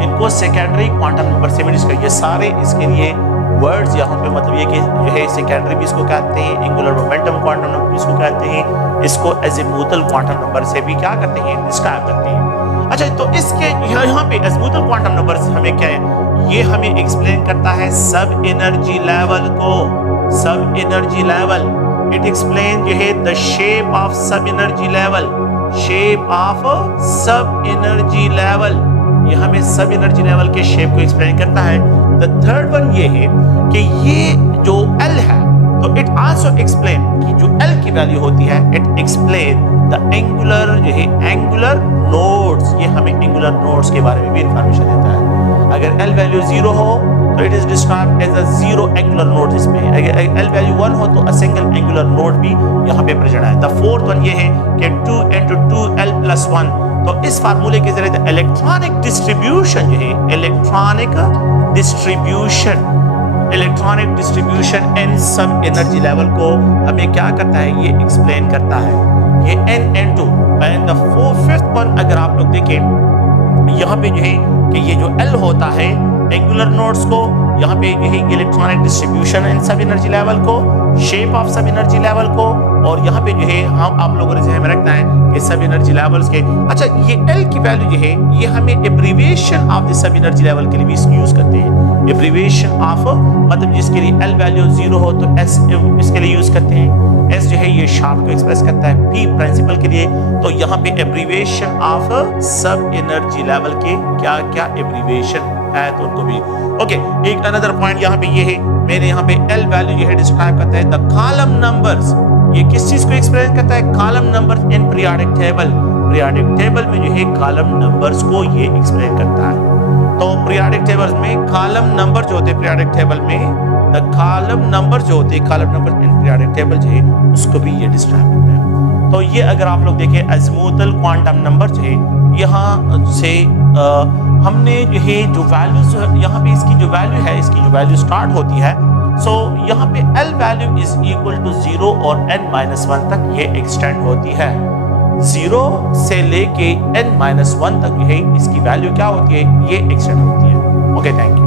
इनको सेकेंडरी क्वांटम नंबर से भी डिस्क्राइब, ये सारे इसके लिए वर्ड्स यहाँ पे मतलब ये कि जो है सेकेंडरी भी इसको कहते हैं, एंगुलर मोमेंटम क्वांटम नंबर भी इसको कहते हैं, इसको एजीमुथल क्वांटम नंबर से भी क्या करते हैं, डिस्क्राइब करते हैं। अच्छा, तो इसके यहाँ पे एजीमुथल क्वांटम नंबर हमें क्या है, ये हमें एक्सप्लेन करता है सब एनर्जी लेवल को। सब एनर्जी लेवल इट एक्सप्लेन जो है द शेप ऑफ सब एनर्जी लेवल। शेप ऑफ सब एनर्जी लेवल, ये हमें सब एनर्जी लेवल के शेप को एक्सप्लेन करता है। द थर्ड वन ये है कि ये जो L है तो इट आल्सो एक्सप्लेन कि जो L की वैल्यू होती है इट एक्सप्लेन द एंगुलर जो है एंगुलर नोड्स, ये हमें एंगुलर नोड्स के बारे में भी इंफॉर्मेशन देता है। अगर L वैल्यू 0 हो तो it is described as a zero angular node. इसमें अगर L वैल्यू 1 हो तो अ सिंगल एंगुलर नोड भी यहाँ पे प्रेजेंट है। द फोर्थ वन ये है कि 2 into 2L + 1, तो इस फार्मूले के जरिए इलेक्ट्रॉनिक डिस्ट्रीब्यूशन जो है इलेक्ट्रॉनिक डिस्ट्रीब्यूशन एन सब एनर्जी लेवल को हमें क्या करता है, ये एक्सप्लेन करता है। ये n(n)2 and the fifth one अगर आप लोग देखें यहाँ पे जो है कि ये जो L होता है एंगुलर नोड्स को, यहाँ पे जो है इलेक्ट्रॉनिक डिस्ट्रीब्यूशन इन सब एनर्जी लेवल को, शेप ऑफ सब एनर्जी लेवल को, और यहाँ पे जो है हम आप लोगों ने ध्यान में रखना है कि सब एनर्जी लेवल्स के। अच्छा, ये L की वैल्यू जो है ये हमें abbreviation of the sub energy level के लिए भी इसको यूज करते हैं। एब्रीविएशन ऑफ मतलब जिसके लिए L वैल्यू 0 हो तो S इसके लिए यूज करते हैं। S जो है ये शार्प को एक्सप्रेस करता है P प्रिंसिपल के लिए। तो यहाँ पे एब्रीविएशन ऑफ सब एनर्जी लेवल के क्या क्या एब्रीविएशन है तो उनको भी ओके। एक अनदर पॉइंट यहाँ पे ये है, मैंने यहाँ पे L वैल्यू जो है डिस्क्राइब करता है द कॉलम नंबर्स। ये किस चीज को एक्सप्लेन करता है? Column number in periodic table. Periodic table में जो है कॉलम नंबर्स को ये एक्सप्लेन करता है। तो पीरियोडिक टेबल्स में कॉलम नंबर जो होते हैं पीरियोडिक टेबल में, द कॉलम नंबर जो होते हैं, column number in periodic table जो है उसको भी ये डिस्क्राइब करते हैं। तो ये अगर आप लोग देखें अज़ीमुथल क्वांटम नंबर जो है, यहाँ से हमने जो है जो वैल्यूज यहाँ पे इसकी जो वैल्यू है, इसकी जो वैल्यू स्टार्ट होती है, सो यहाँ पे L value is equal to 0 और n-1 तक ये एक्सटेंड होती है। 0 से लेके n-1 तक जो है इसकी वैल्यू क्या होती है, ये एक्सटेंड होती है। Okay, thank you.